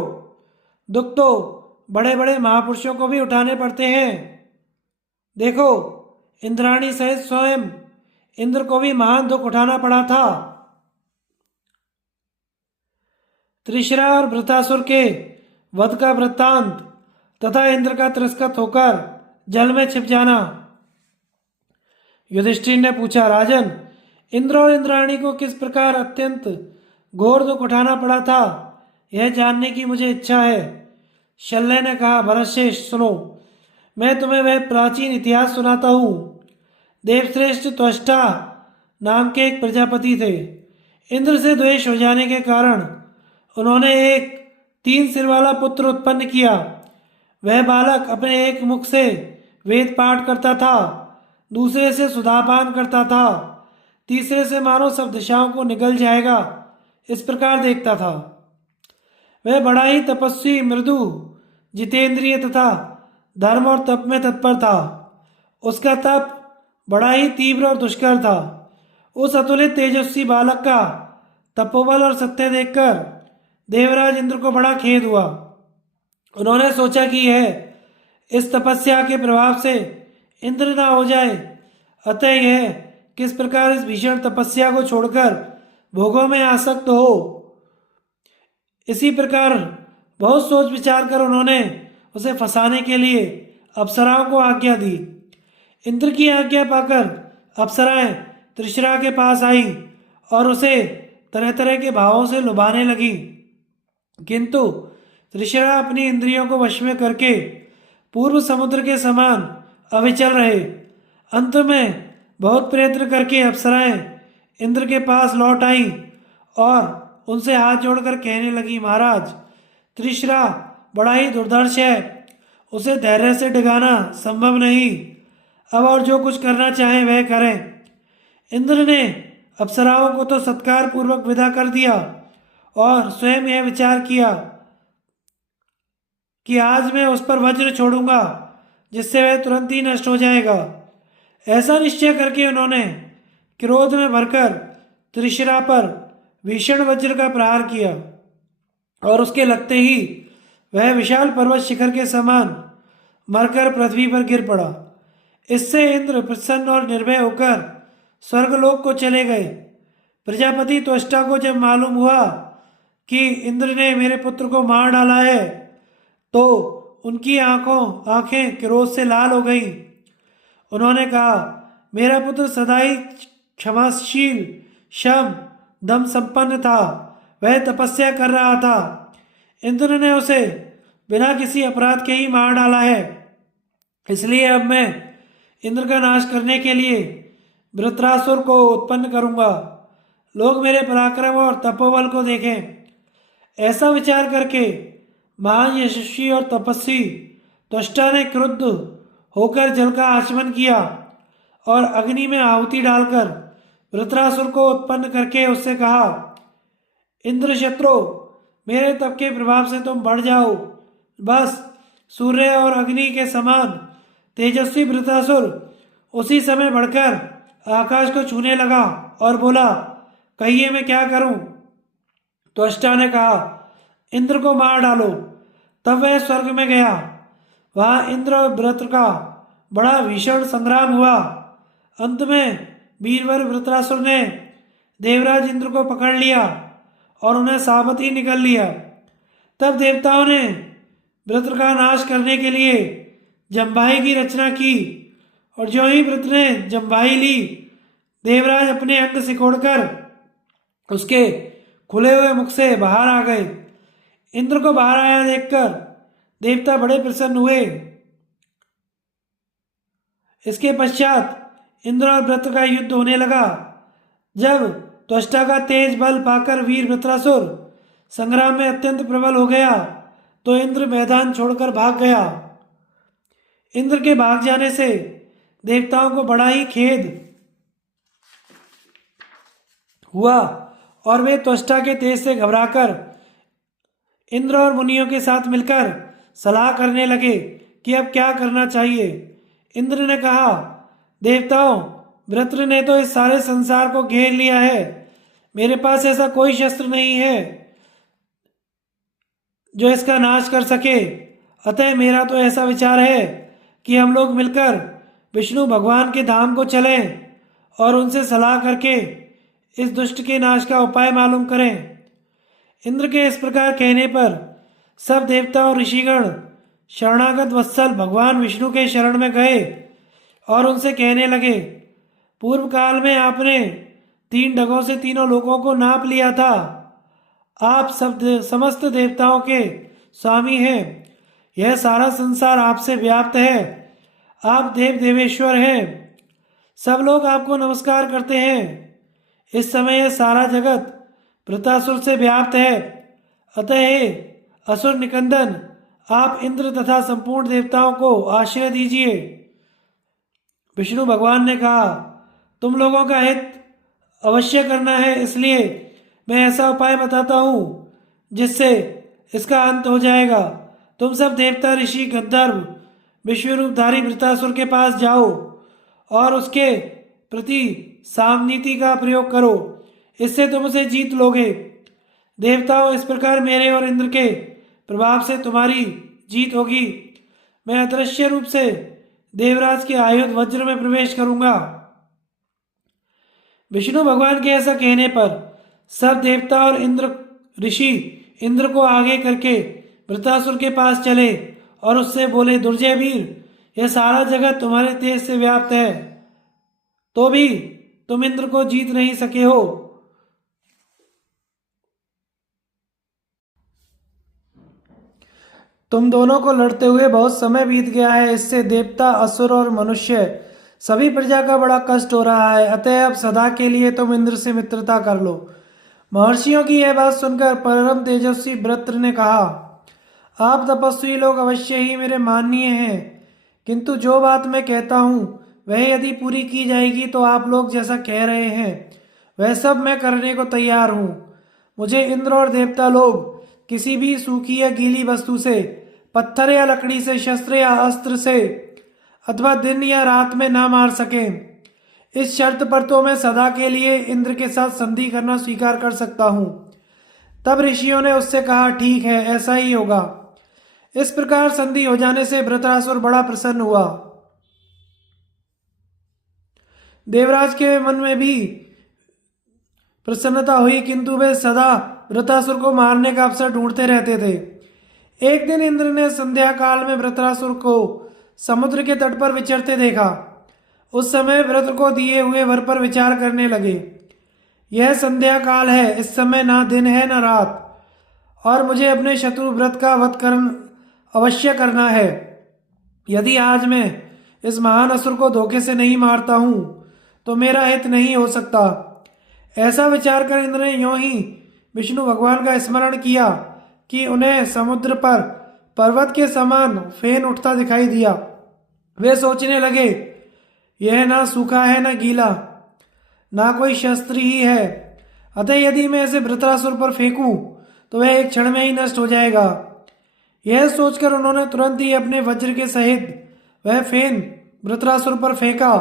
दुख तो बड़े बड़े महापुरुषों को भी उठाने पड़ते हैं। देखो, इंद्राणी सहित स्वयं इंद्र को भी महान दुख उठाना पड़ा था। त्रिशरा और वृतासुर के वध का वृत्तांत तथा इंद्र का तिरस्कृत होकर जल में छिप जाना। युधिष्ठिर ने पूछा, राजन, इंद्र और इंद्राणी को किस प्रकार अत्यंत घोर दुख उठाना पड़ा था, यह जानने की मुझे इच्छा है। शल्य ने कहा, भरतश्रेष्ठ सुनो, मैं तुम्हें वह प्राचीन इतिहास सुनाता हूँ। देवश्रेष्ठ त्वष्टा नाम के एक प्रजापति थे। इंद्र से द्वेष हो जाने के कारण उन्होंने एक 3 सिर वाला पुत्र उत्पन्न किया। वह बालक अपने एक मुख से वेद पाठ करता था, दूसरे से सुधापान करता था, तीसरे से मानो सब दिशाओं को निगल जाएगा, इस प्रकार देखता था। वह बड़ा ही तपस्वी, मृदु, जितेंद्रिय तथा धर्म और तप में तत्पर था। उसका तप बड़ा ही तीव्र और दुष्कर था। उस अतुलित तेजस्वी बालक का तपोबल और सत्य देखकर देवराज इंद्र को बड़ा खेद हुआ। उन्होंने सोचा कि यह इस तपस्या के प्रभाव से इंद्र ना हो जाए, अतः यह किस प्रकार इस भीषण तपस्या को छोड़कर भोगों में आसक्त हो। इसी प्रकार बहुत सोच विचार कर उन्होंने उसे फंसाने के लिए अप्सराओं को आज्ञा दी। इंद्र की आज्ञा पाकर अप्सराएं त्रिशरा के पास आई और उसे तरह तरह के भावों से लुभाने लगी, किंतु त्रिशरा अपनी इंद्रियों को वश में करके पूर्व समुद्र के समान अविचल रहे। अंत में बहुत प्रयत्न करके अप्सराएं इंद्र के पास लौट आईं और उनसे हाथ जोड़कर कहने लगी, महाराज, त्रिशरा बड़ा ही दुर्धर्ष है, उसे धैर्य से डिगाना संभव नहीं। अब और जो कुछ करना चाहें वह करें। इंद्र ने अप्सराओं को तो सत्कार पूर्वक विदा कर दिया और स्वयं यह विचार किया कि आज मैं उस पर वज्र छोड़ूंगा, जिससे वह तुरंत ही नष्ट हो जाएगा। ऐसा निश्चय करके उन्होंने क्रोध में भरकर त्रिशरा पर भीषण वज्र का प्रहार किया और उसके लगते ही वह विशाल पर्वत शिखर के समान मरकर पृथ्वी पर गिर पड़ा। इससे इंद्र प्रसन्न और निर्भय होकर स्वर्गलोक को चले गए। प्रजापति त्वष्टा को जब मालूम हुआ कि इंद्र ने मेरे पुत्र को मार डाला है, तो उनकी आंखें क्रोध से लाल हो गईं। उन्होंने कहा, मेरा पुत्र सदा ही क्षमाशील, क्षम, दम संपन्न था। वह तपस्या कर रहा था। इंद्र ने उसे बिना किसी अपराध के ही मार डाला है। इसलिए अब मैं इंद्र का नाश करने के लिए वृत्रासुर को उत्पन्न करूंगा। लोग मेरे पराक्रम और तपोबल को देखें। ऐसा विचार करके महान यशस्वी और तपस्वी त्वष्टा ने क्रुद्ध होकर जल का आचमन किया और अग्नि में आहुति डालकर वृत्रासुर को उत्पन्न करके उससे कहा, इंद्र शत्रु, मेरे तप के प्रभाव से तुम बढ़ जाओ। बस सूर्य और अग्नि के समान तेजस्वी वृत्रासुर उसी समय बढ़कर आकाश को छूने लगा और बोला, कहिए मैं क्या करूं? त्वष्टा ने कहा, इंद्र को मार डालो। तब वह स्वर्ग में गया। वहां इंद्र और वृत्र का बड़ा भीषण संग्राम हुआ। अंत में वीरवर वृत्रासुर ने देवराज इंद्र को पकड़ लिया और उन्हें साबती निकल लिया। तब देवताओं ने वृत्र का नाश करने के लिए जम्भाई की रचना की, और जो ही वृत्र ने जम्भाई ली, देवराज अपने अंग सिकोड़कर उसके खुले हुए मुख से बाहर आ गए। इंद्र को बाहर आया देखकर देवता बड़े प्रसन्न हुए। इसके पश्चात इंद्र और वृत्र का युद्ध होने लगा। जब त्वष्टा का तेज बल पाकर वीर वृत्रासुर संग्राम में अत्यंत प्रबल हो गया, तो इंद्र मैदान छोड़कर भाग गया। इंद्र के भाग जाने से देवताओं को बड़ा ही खेद हुआ और वे त्वष्टा के तेज से घबराकर इंद्र और मुनियों के साथ मिलकर सलाह करने लगे कि अब क्या करना चाहिए। इंद्र ने कहा, देवताओं, वृत्र ने तो इस सारे संसार को घेर लिया है। मेरे पास ऐसा कोई शस्त्र नहीं है जो इसका नाश कर सके। अतः मेरा तो ऐसा विचार है कि हम लोग मिलकर विष्णु भगवान के धाम को चलें और उनसे सलाह करके इस दुष्ट के नाश का उपाय मालूम करें। इंद्र के इस प्रकार कहने पर सब देवता और ऋषिगण शरणागत वत्सल भगवान विष्णु के शरण में गए और उनसे कहने लगे, पूर्व काल में आपने 3 डगों से तीनों लोगों को नाप लिया था। आप सब समस्त देवताओं के स्वामी हैं। यह सारा संसार आपसे व्याप्त है। आप देव देवेश्वर हैं। सब लोग आपको नमस्कार करते हैं। इस समय यह सारा जगत वृत्रासुर से व्याप्त है। अतः हे असुर निकंदन, आप इंद्र तथा संपूर्ण देवताओं को आश्रय दीजिए। विष्णु भगवान ने कहा, तुम लोगों का हित अवश्य करना है, इसलिए मैं ऐसा उपाय बताता हूँ जिससे इसका अंत हो जाएगा। तुम सब देवता, ऋषि, गंधर्व, विश्वरूपधारी वृत्रासुर के पास जाओ और उसके प्रति सामनीति का प्रयोग करो। इससे तुम उसे जीत लोगे। देवताओं, इस प्रकार मेरे और इंद्र के प्रभाव से तुम्हारी जीत होगी। मैं अदृश्य रूप से देवराज के आयुध वज्र में प्रवेश करूंगा। विष्णु भगवान के ऐसा कहने पर सब देवता और इंद्र ऋषि इंद्र को आगे करके वृत्रासुर के पास चले और उससे बोले, दुर्जय वीर, यह सारा जगत तुम्हारे तेज से व्याप्त है, तो भी तुम इंद्र को जीत नहीं सके हो। तुम दोनों को लड़ते हुए बहुत समय बीत गया है। इससे देवता, असुर और मनुष्य सभी प्रजा का बड़ा कष्ट हो रहा है। अतः अब सदा के लिए तुम इंद्र से मित्रता कर लो। महर्षियों की यह बात सुनकर परम तेजस्वी वृत्र ने कहा, आप तपस्वी लोग अवश्य ही मेरे माननीय हैं, किंतु जो बात मैं कहता हूँ वह यदि पूरी की जाएगी तो आप लोग जैसा कह रहे हैं वह सब मैं करने को तैयार हूँ। मुझे इंद्र और देवता लोग किसी भी सूखी या गीली वस्तु से, पत्थर या लकड़ी से, शस्त्र या अस्त्र से अथवा दिन या रात में ना मार सकें। इस शर्त पर तो मैं सदा के लिए इंद्र के साथ संधि करना स्वीकार कर सकता हूँ। तब ऋषियों ने उससे कहा, ठीक है, ऐसा ही होगा। इस प्रकार संधि हो जाने से वृत्रासुर बड़ा प्रसन्न हुआ। देवराज के मन में भी प्रसन्नता हुई, किंतु वे सदा वृत्रासुर को मारने का अवसर ढूंढते रहते थे। एक दिन इंद्र ने संध्या काल में वृत्रासुर को समुद्र के तट पर विचरते देखा। उस समय वृत्र को दिए हुए वर पर विचार करने लगे। यह संध्या काल है, इस समय ना दिन है ना रात, और मुझे अपने शत्रु व्रत का वध अवश्य करना है। यदि आज मैं इस महान असुर को धोखे से नहीं मारता हूं तो मेरा हित नहीं हो सकता। ऐसा विचार कर इंद्र ने यों ही विष्णु भगवान का स्मरण किया कि उन्हें समुद्र पर पर्वत के समान फेन उठता दिखाई दिया। वे सोचने लगे, यह ना सूखा है ना गीला, ना कोई शस्त्र ही है, अतः यदि मैं इसे वृत्रासुर पर फेंकूं तो वह एक क्षण में ही नष्ट हो जाएगा। यह सोचकर उन्होंने तुरंत ही अपने वज्र के सहित वह फेन वृत्रासुर पर फेंका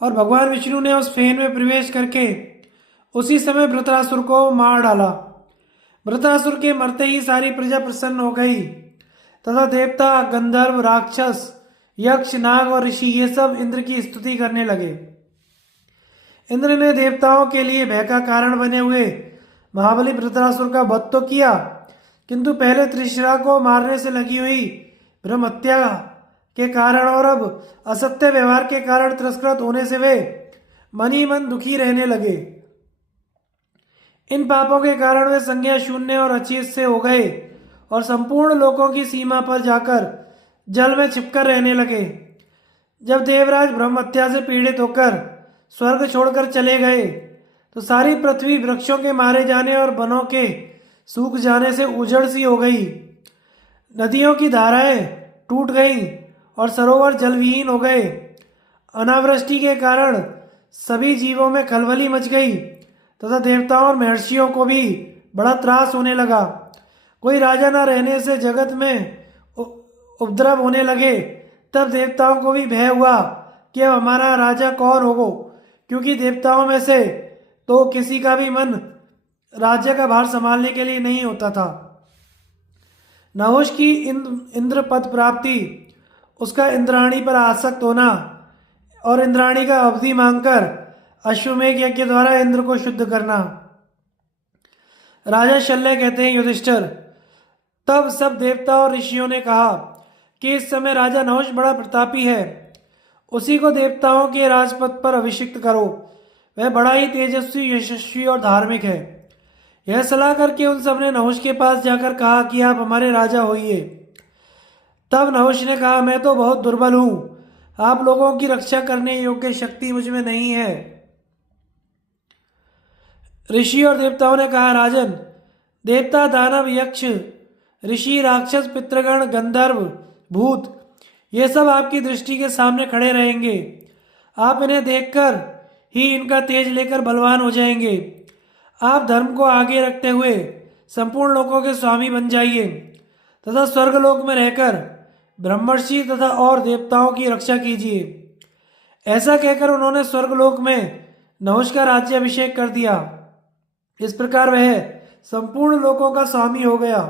और भगवान विष्णु ने उस फेन में प्रवेश करके उसी समय वृत्रासुर को मार डाला। वृत्रासुर के मरते ही सारी प्रजा प्रसन्न हो गई तथा देवता, गंधर्व, राक्षस, यक्ष, नाग और ऋषि ये सब इंद्र की स्तुति करने लगे। इंद्र ने देवताओं के लिए भय का कारण बने हुए महाबली वृत्रासुर का वध तो किया, किंतु पहले त्रिशरा को मारने से लगी हुई ब्रह्म हत्या के कारण और अब असत्य व्यवहार के कारण तिरस्कृत होने से वे मन ही मन दुखी रहने लगे। इन पापों के कारण वे संज्ञा शून्य और अचेत से हो गए और संपूर्ण लोकों की सीमा पर जाकर जल में छिपकर रहने लगे। जब देवराज ब्रह्म हत्या से पीड़ित होकर स्वर्ग छोड़कर चले गए तो सारी पृथ्वी वृक्षों के मारे जाने और वनों के सूख जाने से उजड़ सी हो गई। नदियों की धाराएं टूट गईं और सरोवर जलविहीन हो गए। अनावृष्टि के कारण सभी जीवों में खलबली मच गई तथा देवताओं और महर्षियों को भी बड़ा त्रास होने लगा। कोई राजा न रहने से जगत में उपद्रव होने लगे। तब देवताओं को भी भय हुआ कि अब हमारा राजा कौन होगा, क्योंकि देवताओं में से तो किसी का भी मन राज्य का भार संभालने के लिए नहीं होता था। नहुष की इंद्र पद प्राप्ति, उसका इंद्राणी पर आसक्त होना और इंद्राणी का अवधि मांगकर अश्वमेघ यज्ञ द्वारा इंद्र को शुद्ध करना। राजा शल्य कहते हैं, युधिष्ठिर, तब सब देवता और ऋषियों ने कहा कि इस समय राजा नहुष बड़ा प्रतापी है, उसी को देवताओं के राजपद पर अभिषिक्त करो। वह बड़ा ही तेजस्वी, यशस्वी और धार्मिक है। यह सलाह करके उन सब ने नहुष के पास जाकर कहा कि आप हमारे राजा होइए। तब नहुष ने कहा, मैं तो बहुत दुर्बल हूं, आप लोगों की रक्षा करने योग्य शक्ति मुझ में नहीं है। ऋषि और देवताओं ने कहा, राजन, देवता, दानव, यक्ष, ऋषि, राक्षस, पितृगण, गंधर्व, भूत ये सब आपकी दृष्टि के सामने खड़े रहेंगे। आप इन्हें देखकर ही इनका तेज लेकर बलवान हो जाएंगे। आप धर्म को आगे रखते हुए संपूर्ण लोकों के स्वामी बन जाइए तथा स्वर्गलोक में रहकर ब्रह्मर्षि तथा और देवताओं की रक्षा कीजिए। ऐसा कहकर उन्होंने स्वर्गलोक में नहुष का राज्याभिषेक कर दिया। इस प्रकार वह संपूर्ण लोकों का स्वामी हो गया।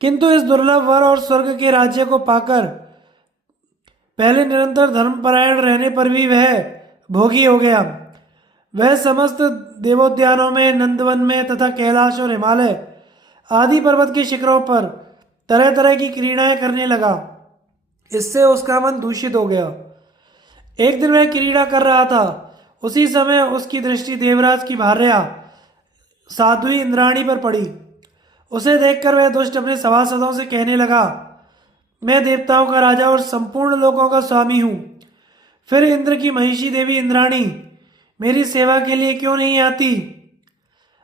किंतु इस दुर्लभ वर और स्वर्ग के राज्य को पाकर पहले निरंतर धर्मपरायण रहने पर भी वह भोगी हो गया। वह समस्त देवोद्यानों में, नंदवन में तथा कैलाश और हिमालय आदि पर्वत के शिखरों पर तरह तरह की क्रीड़ाएं करने लगा। इससे उसका मन दूषित हो गया। एक दिन वह क्रीड़ा कर रहा था, उसी समय उसकी दृष्टि देवराज की भार्या साध्वी इंद्राणी पर पड़ी। उसे देखकर वह दुष्ट अपने सभासदों से कहने लगा, मैं देवताओं का राजा और संपूर्ण लोकों का स्वामी हूं, फिर इंद्र की महिषी देवी इंद्राणी मेरी सेवा के लिए क्यों नहीं आती?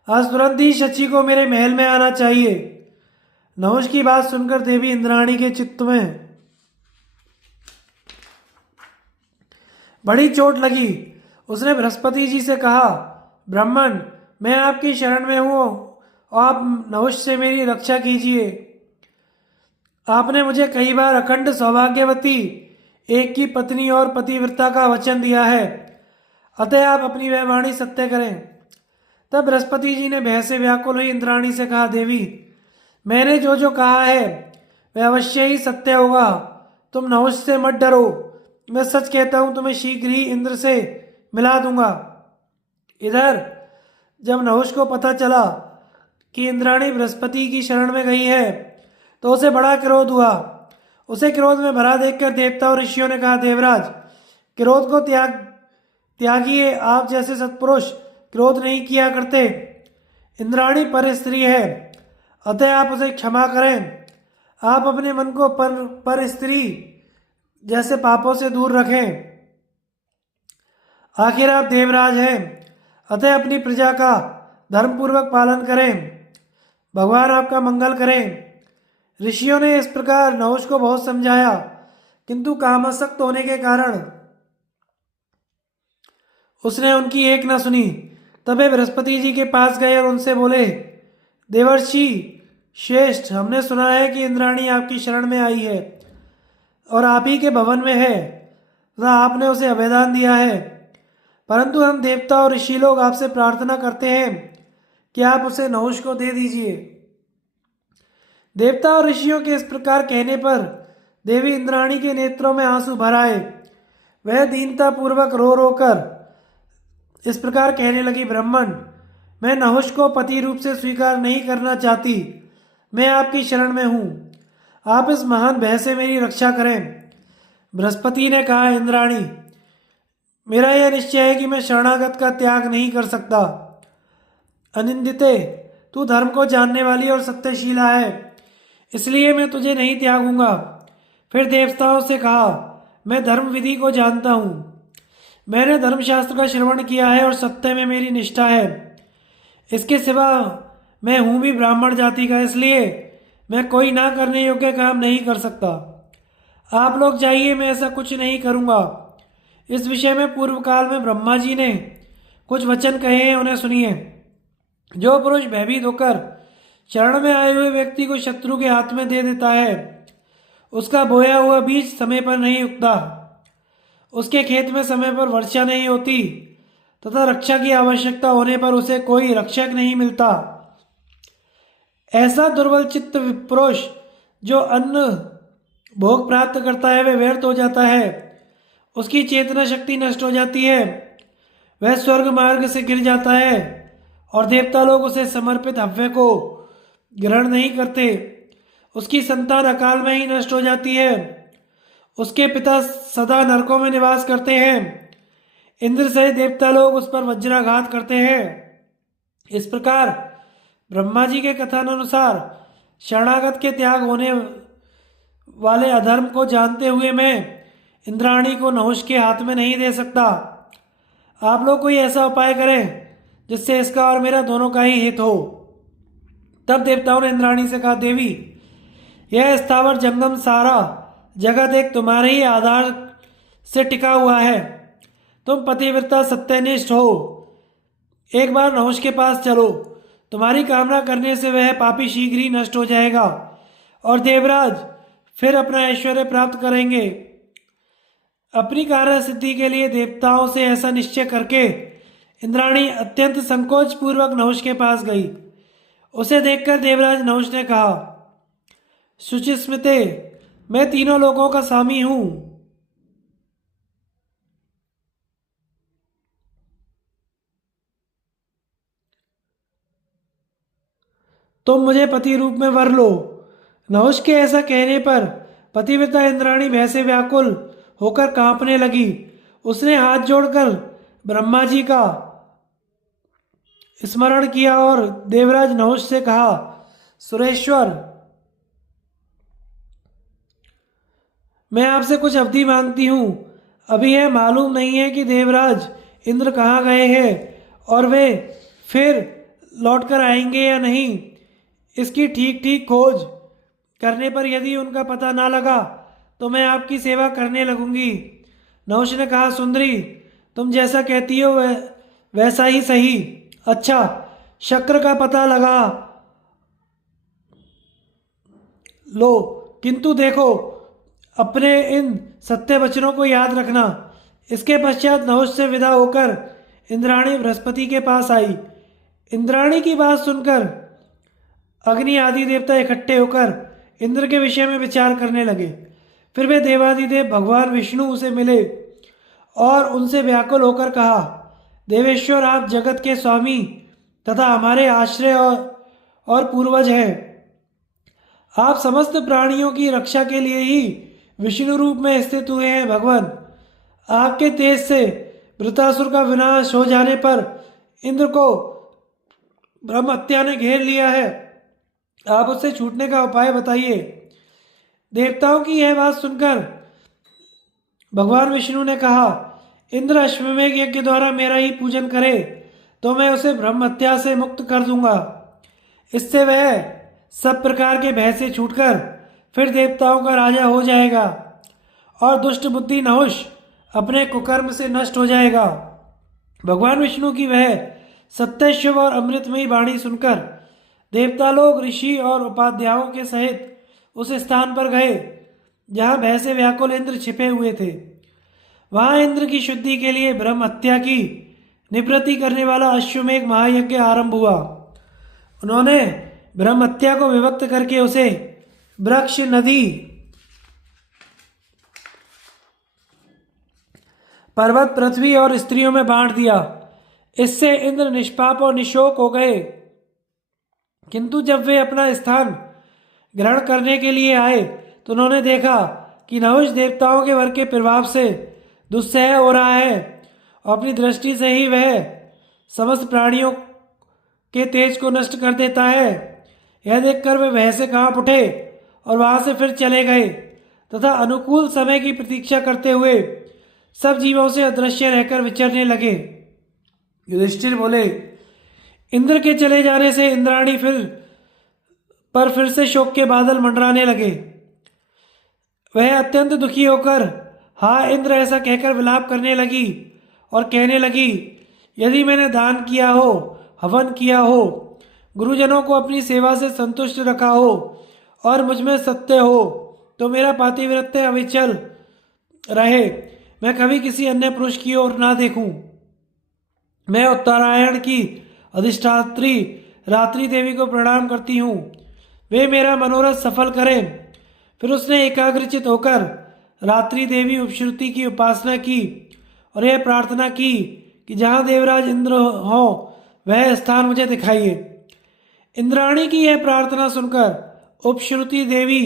आज तुरंत ही शची को मेरे महल में आना चाहिए। नहुष की बात सुनकर देवी इंद्राणी के चित्त में बड़ी चोट लगी। उसने बृहस्पति जी से कहा, ब्राह्मण, मैं आपकी शरण में हूं, आप नहुष से मेरी रक्षा कीजिए। आपने मुझे कई बार अखंड सौभाग्यवती, एक की पत्नी और पतिव्रता का वचन दिया है, अतः आप अपनी वह वाणी सत्य करें। तब बृहस्पति जी ने भय से व्याकुल हुई इंद्राणी से कहा, देवी, मैंने जो जो कहा है वह अवश्य ही सत्य होगा। तुम नहुष से मत डरो, मैं सच कहता हूं, तुम्हें शीघ्र ही इंद्र से मिला दूंगा। इधर जब नहुष को पता चला कि इंद्राणी बृहस्पति की शरण में गई है तो उसे बड़ा क्रोध हुआ। उसे क्रोध में भरा देखकर देवता और ऋषियों ने कहा, देवराज, क्रोध को त्यागिए। आप जैसे सत्पुरुष क्रोध नहीं किया करते। इंद्राणी पर स्त्री है, अतः आप उसे क्षमा करें। आप अपने मन को पर स्त्री जैसे पापों से दूर रखें। आखिर आप देवराज हैं, अतः अपनी प्रजा का धर्मपूर्वक पालन करें। भगवान आपका मंगल करें। ऋषियों ने इस प्रकार नहुष को बहुत समझाया, किंतु कामासक्त होने के कारण उसने उनकी एक न सुनी। तब वे बृहस्पति जी के पास गए और उनसे बोले, देवर्षि श्रेष्ठ, हमने सुना है कि इंद्राणी आपकी शरण में आई है और आप ही के भवन में है तथा आपने उसे अभयदान दिया है। परंतु हम देवता और ऋषि लोग आपसे प्रार्थना करते हैं कि आप उसे नहुष को दे दीजिए। देवता और ऋषियों के इस प्रकार कहने पर देवी इंद्राणी के नेत्रों में आंसू भर आए। वह दीनता पूर्वक रो रो कर इस प्रकार कहने लगी, ब्राह्मण, मैं नहुष को पति रूप से स्वीकार नहीं करना चाहती। मैं आपकी शरण में हूँ, आप इस महान भय से मेरी रक्षा करें। बृहस्पति ने कहा, इंद्राणी, मेरा यह निश्चय है कि मैं शरणागत का त्याग नहीं कर सकता। अनिंदिते, तू धर्म को जानने वाली और सत्यशीला है, इसलिए मैं तुझे नहीं त्यागूंगा। फिर देवताओं से कहा, मैं धर्म विधि को जानता हूँ, मैंने धर्मशास्त्र का श्रवण किया है और सत्य में मेरी निष्ठा है। इसके सिवा मैं हूँ भी ब्राह्मण जाति का, इसलिए मैं कोई ना करने योग्य काम नहीं कर सकता। आप लोग जाइए, मैं ऐसा कुछ नहीं करूँगा। इस विषय में पूर्व काल में ब्रह्मा जी ने कुछ वचन कहे हैं, उन्हें सुनिए। जो पुरुष भयभीत होकर शरण में आए हुए व्यक्ति को शत्रु के हाथ में दे देता है, उसका बोया हुआ बीज समय पर नहीं उगता, उसके खेत में समय पर वर्षा नहीं होती तथा रक्षा की आवश्यकता होने पर उसे कोई रक्षक नहीं मिलता। ऐसा दुर्बल चित्त पुरुष जो अन्न भोग प्राप्त करता है वह व्यर्थ हो जाता है, उसकी चेतना शक्ति नष्ट हो जाती है, वह स्वर्ग मार्ग से गिर जाता है और देवता लोग उसे समर्पित हव्य को ग्रहण नहीं करते। उसकी संतान अकाल में ही नष्ट हो जाती है, उसके पिता सदा नरकों में निवास करते हैं, इंद्र सहित देवता लोग उस पर वज्राघात करते हैं। इस प्रकार ब्रह्मा जी के कथनानुसार शरणागत के त्याग होने वाले अधर्म को जानते हुए मैं इंद्राणी को नहुष के हाथ में नहीं दे सकता। आप लोग कोई ऐसा उपाय करें जिससे इसका और मेरा दोनों का ही हित हो। तब देवताओं ने इंद्राणी से कहा, देवी, यह स्थावर जंगम सारा जगत एक तुम्हारे ही आधार से टिका हुआ है। तुम पतिव्रता सत्यनिष्ठ हो, एक बार नहुष के पास चलो, तुम्हारी कामना करने से वह पापी शीघ्र ही नष्ट हो जाएगा और देवराज फिर अपना ऐश्वर्य प्राप्त करेंगे। अपनी कार्य सिद्धि के लिए देवताओं से ऐसा निश्चय करके इंद्राणी अत्यंत संकोच पूर्वक नहुष के पास गई। उसे देखकर देवराज नहुष ने कहा, शुचिस्मिते, मैं तीनों लोगों का स्वामी हूं। तुम मुझे पति रूप में वर लो। नहुष के ऐसा कहने पर पतिव्रता इंद्राणी भय से व्याकुल होकर कांपने लगी। उसने हाथ जोड़कर ब्रह्मा जी का स्मरण किया और देवराज नहुष से कहा, सुरेश्वर, मैं आपसे कुछ अवधि मांगती हूँ। अभी यह मालूम नहीं है कि देवराज इंद्र कहाँ गए हैं और वे फिर लौटकर आएंगे या नहीं। इसकी ठीक ठीक खोज करने पर यदि उनका पता ना लगा तो मैं आपकी सेवा करने लगूंगी। नहुष ने कहा, सुंदरी, तुम जैसा कहती हो वैसा ही सही। अच्छा, शक्र का पता लगा लो, किंतु देखो, अपने इन सत्य वचनों को याद रखना। इसके पश्चात नहुष से विदा होकर इंद्राणी बृहस्पति के पास आई। इंद्राणी की बात सुनकर अग्नि आदि देवता इकट्ठे होकर इंद्र के विषय में विचार करने लगे। फिर वे देवादिदेव भगवान विष्णु से मिले और उनसे व्याकुल होकर कहा, देवेश्वर, आप जगत के स्वामी तथा हमारे आश्रय और पूर्वज हैं। आप समस्त प्राणियों की रक्षा के लिए ही विष्णु रूप में स्थित हुए हैं। भगवान, आपके तेज से वृत्रासुर का विनाश हो जाने पर इंद्र को ब्रह्म हत्या ने घेर लिया है। आप उससे छूटने का उपाय बताइए। देवताओं की यह बात सुनकर भगवान विष्णु ने कहा, इंद्र अश्वमेघ यज्ञ द्वारा मेरा ही पूजन करे तो मैं उसे ब्रह्म हत्या से मुक्त कर दूंगा। इससे वह सब प्रकार के भय से छूटकर फिर देवताओं का राजा हो जाएगा और दुष्ट बुद्धि नहुष अपने कुकर्म से नष्ट हो जाएगा। भगवान विष्णु की वह सत्य, शिव और अमृतमयी वाणी सुनकर देवता लोग ऋषि और उपाध्यायों के सहित उस स्थान पर गए जहाँ भय से व्याकुल इंद्र छिपे हुए थे। वहाँ इंद्र की शुद्धि के लिए ब्रह्म हत्या की निवृत्ति करने वाला अश्वमेघ महायज्ञ आरंभ हुआ। उन्होंने ब्रह्म हत्या को विभक्त करके उसे वृक्ष, नदी, पर्वत, पृथ्वी और स्त्रियों में बांट दिया। इससे इंद्र निष्पाप और निशोक हो गए। किंतु जब वे अपना स्थान ग्रहण करने के लिए आए तो उन्होंने देखा कि नहुष देवताओं के वर के प्रभाव से दुस्सह हो रहा है और अपनी दृष्टि से ही वह समस्त प्राणियों के तेज को नष्ट कर देता है। यह देखकर वे वह से कांप उठे और वहां से फिर चले गए तथा अनुकूल समय की प्रतीक्षा करते हुए सब जीवों से अदृश्य रहकर विचरने लगे। युधिष्ठिर बोले, इंद्र के चले जाने से इंद्राणी फिर से शोक के बादल मंडराने लगे। वह अत्यंत दुखी होकर हा इंद्र ऐसा कहकर विलाप करने लगी और कहने लगी, यदि मैंने दान किया हो, हवन किया हो, गुरुजनों को अपनी सेवा से संतुष्ट रखा हो और मुझमें सत्य हो तो मेरा पातिव्रत्य अविचल रहे, मैं कभी किसी अन्य पुरुष की ओर ना देखूं। मैं उत्तरायण की अधिष्ठात्री रात्रि देवी को प्रणाम करती हूँ, वे मेरा मनोरथ सफल करें। फिर उसने एकाग्रचित होकर रात्रि देवी उपश्रुति की उपासना की और यह प्रार्थना की कि जहाँ देवराज इंद्र हो वह स्थान मुझे दिखाइए। इंद्राणी की यह प्रार्थना सुनकर उपश्रुति देवी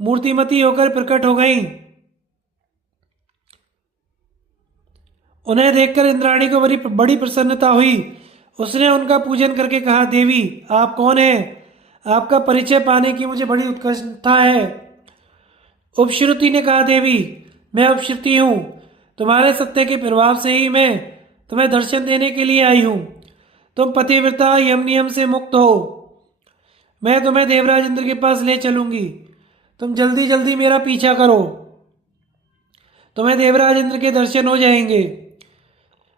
मूर्तिमती होकर प्रकट हो गई। उन्हें देखकर इंद्राणी को बड़ी प्रसन्नता हुई। उसने उनका पूजन करके कहा, देवी, आप कौन हैं? आपका परिचय पाने की मुझे बड़ी उत्कंठा है। उपश्रुति ने कहा, देवी, मैं उपश्रुति हूँ। तुम्हारे सत्य के प्रभाव से ही मैं तुम्हें दर्शन देने के लिए आई हूँ। तुम पतिव्रता, यम नियम से मुक्त हो। मैं तुम्हें देवराज इंद्र के पास ले चलूंगी। तुम जल्दी जल्दी मेरा पीछा करो, तुम्हें देवराज इंद्र के दर्शन हो जाएंगे।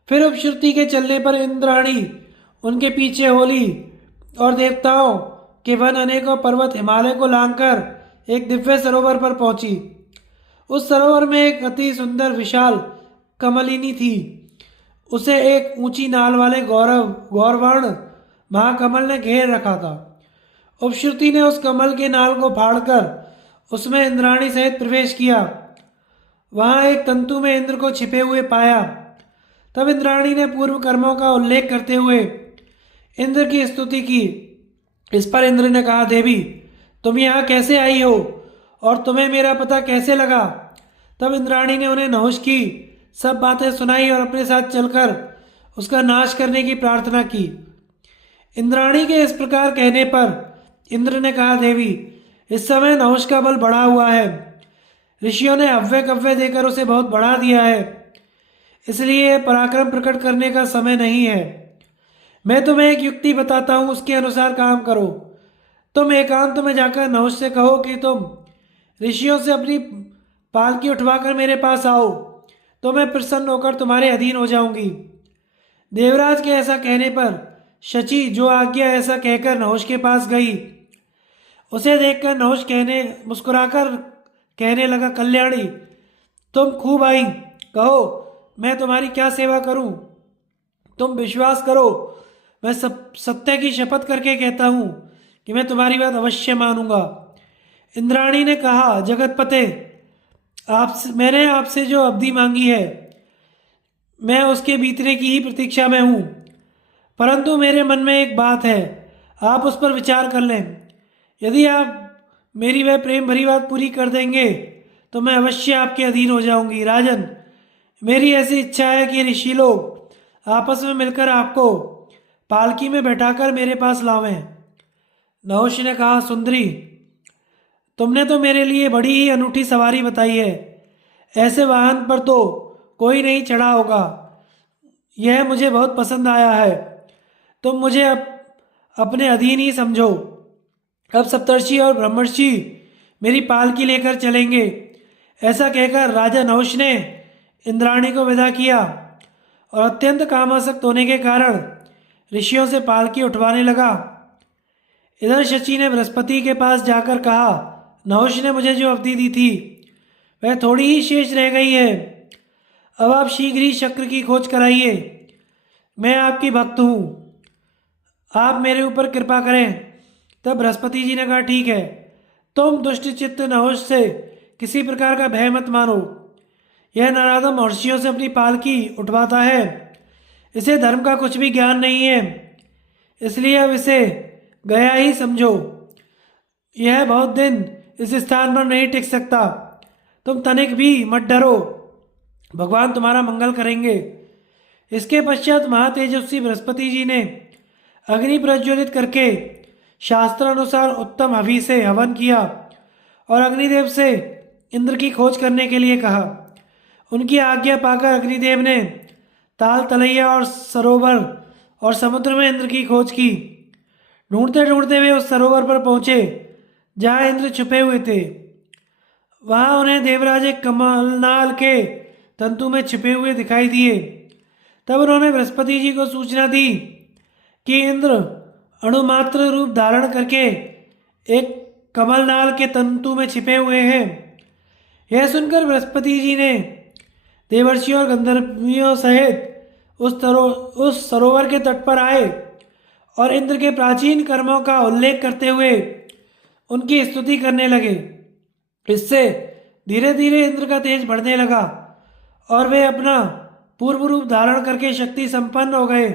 फिर उपश्रुति के चलने पर इंद्राणी उनके पीछे होली और देवताओं के वन अनेकों पर्वत हिमालय को लांघकर एक दिव्य सरोवर पर पहुंची। उस सरोवर में एक अति सुंदर विशाल कमलिनी थी। उसे एक ऊंची नाल वाले गौरवर्ण महाकमल ने घेर रखा था। उपश्रुति ने उस कमल के नाल को फाड़कर उसमें इंद्राणी सहित प्रवेश किया। वहां एक तंतु में इंद्र को छिपे हुए पाया। तब इंद्राणी ने पूर्व कर्मों का उल्लेख करते हुए इंद्र की स्तुति की। इस पर इंद्र ने कहा, देवी, तुम यहाँ कैसे आई हो और तुम्हें मेरा पता कैसे लगा? तब इंद्राणी ने उन्हें नहुष की सब बातें सुनाई और अपने साथ चलकर उसका नाश करने की प्रार्थना की। इंद्राणी के इस प्रकार कहने पर इंद्र ने कहा, देवी, इस समय नहुष का बल बढ़ा हुआ है। ऋषियों ने अव्यय कव्य देकर उसे बहुत बढ़ा दिया है, इसलिए पराक्रम प्रकट करने का समय नहीं है। मैं तुम्हें एक युक्ति बताता हूँ, उसके अनुसार काम करो। तुम एकांत में जाकर नहुष से कहो कि तुम ऋषियों से अपनी पालकी उठवाकर मेरे पास आओ, तो मैं प्रसन्न होकर तुम्हारे अधीन हो जाऊंगी। देवराज के ऐसा कहने पर शची जो आज्ञा ऐसा कहकर नहुष के पास गई। उसे देखकर नहुष मुस्कुराकर कहने लगा, कल्याणी, तुम खूब आई, कहो मैं तुम्हारी क्या सेवा करूं? तुम विश्वास करो, मैं सत्य की शपथ करके कहता हूं कि मैं तुम्हारी बात अवश्य मानूंगा। इंद्राणी ने कहा, जगतपते, मैंने आपसे जो अवधि मांगी है मैं उसके बीतने की ही प्रतीक्षा में हूँ, परंतु मेरे मन में एक बात है, आप उस पर विचार कर लें। यदि आप मेरी वह प्रेम भरी बात पूरी कर देंगे तो मैं अवश्य आपके अधीन हो जाऊंगी। राजन, मेरी ऐसी इच्छा है कि ऋषि लोग आपस में मिलकर आपको पालकी में बैठाकर मेरे पास लावें। नहुष ने कहा, सुंदरी, तुमने तो मेरे लिए बड़ी ही अनूठी सवारी बताई है। ऐसे वाहन पर तो कोई नहीं चढ़ा होगा। यह मुझे बहुत पसंद आया है। तुम मुझे अपने अधीन ही समझो। अब सप्तर्षि और ब्रह्मर्षि मेरी पालकी लेकर चलेंगे। ऐसा कहकर राजा नहुष ने इंद्राणी को विदा किया और अत्यंत कामासक्त होने के कारण ऋषियों से पालकी उठवाने लगा। इधर शची ने बृहस्पति के पास जाकर कहा, नहुष ने मुझे जो अवधि दी थी वह थोड़ी ही शेष रह गई है। अब आप शीघ्र ही शक्र की खोज कराइए। मैं आपकी भक्त हूँ, आप मेरे ऊपर कृपा करें। तब बृहस्पति जी ने कहा, ठीक है, तुम दुष्ट चित्त नहुष से किसी प्रकार का भय मत मानो। यह नराधम महर्षियों से अपनी पालकी उठवाता है। इसे धर्म का कुछ भी ज्ञान नहीं है, इसलिए अब इसे गया ही समझो। यह बहुत दिन इस स्थान पर नहीं टिक सकता। तुम तनिक भी मत डरो, भगवान तुम्हारा मंगल करेंगे। इसके पश्चात महातेजस्वी बृहस्पति जी ने अग्नि प्रज्वलित करके शास्त्रानुसार उत्तम हवि से हवन किया और अग्निदेव से इंद्र की खोज करने के लिए कहा। उनकी आज्ञा पाकर अग्निदेव ने ताल तलैया और सरोवर और समुद्र में इंद्र की खोज की। ढूंढते ढूंढते वे उस सरोवर पर पहुंचे जहां इंद्र छुपे हुए थे। वहां उन्हें देवराज एक कमलनाल के तंतु में छिपे हुए दिखाई दिए। तब उन्होंने बृहस्पति जी को सूचना दी कि इंद्र अणुमात्र रूप धारण करके एक कमलनाल के तंतु में छिपे हुए हैं। यह सुनकर बृहस्पति जी ने देवर्षियों और गंधर्वियों सहित उस सरोवर के तट पर आए और इंद्र के प्राचीन कर्मों का उल्लेख करते हुए उनकी स्तुति करने लगे। इससे धीरे धीरे इंद्र का तेज बढ़ने लगा और वे अपना पूर्व रूप धारण करके शक्ति संपन्न हो गए।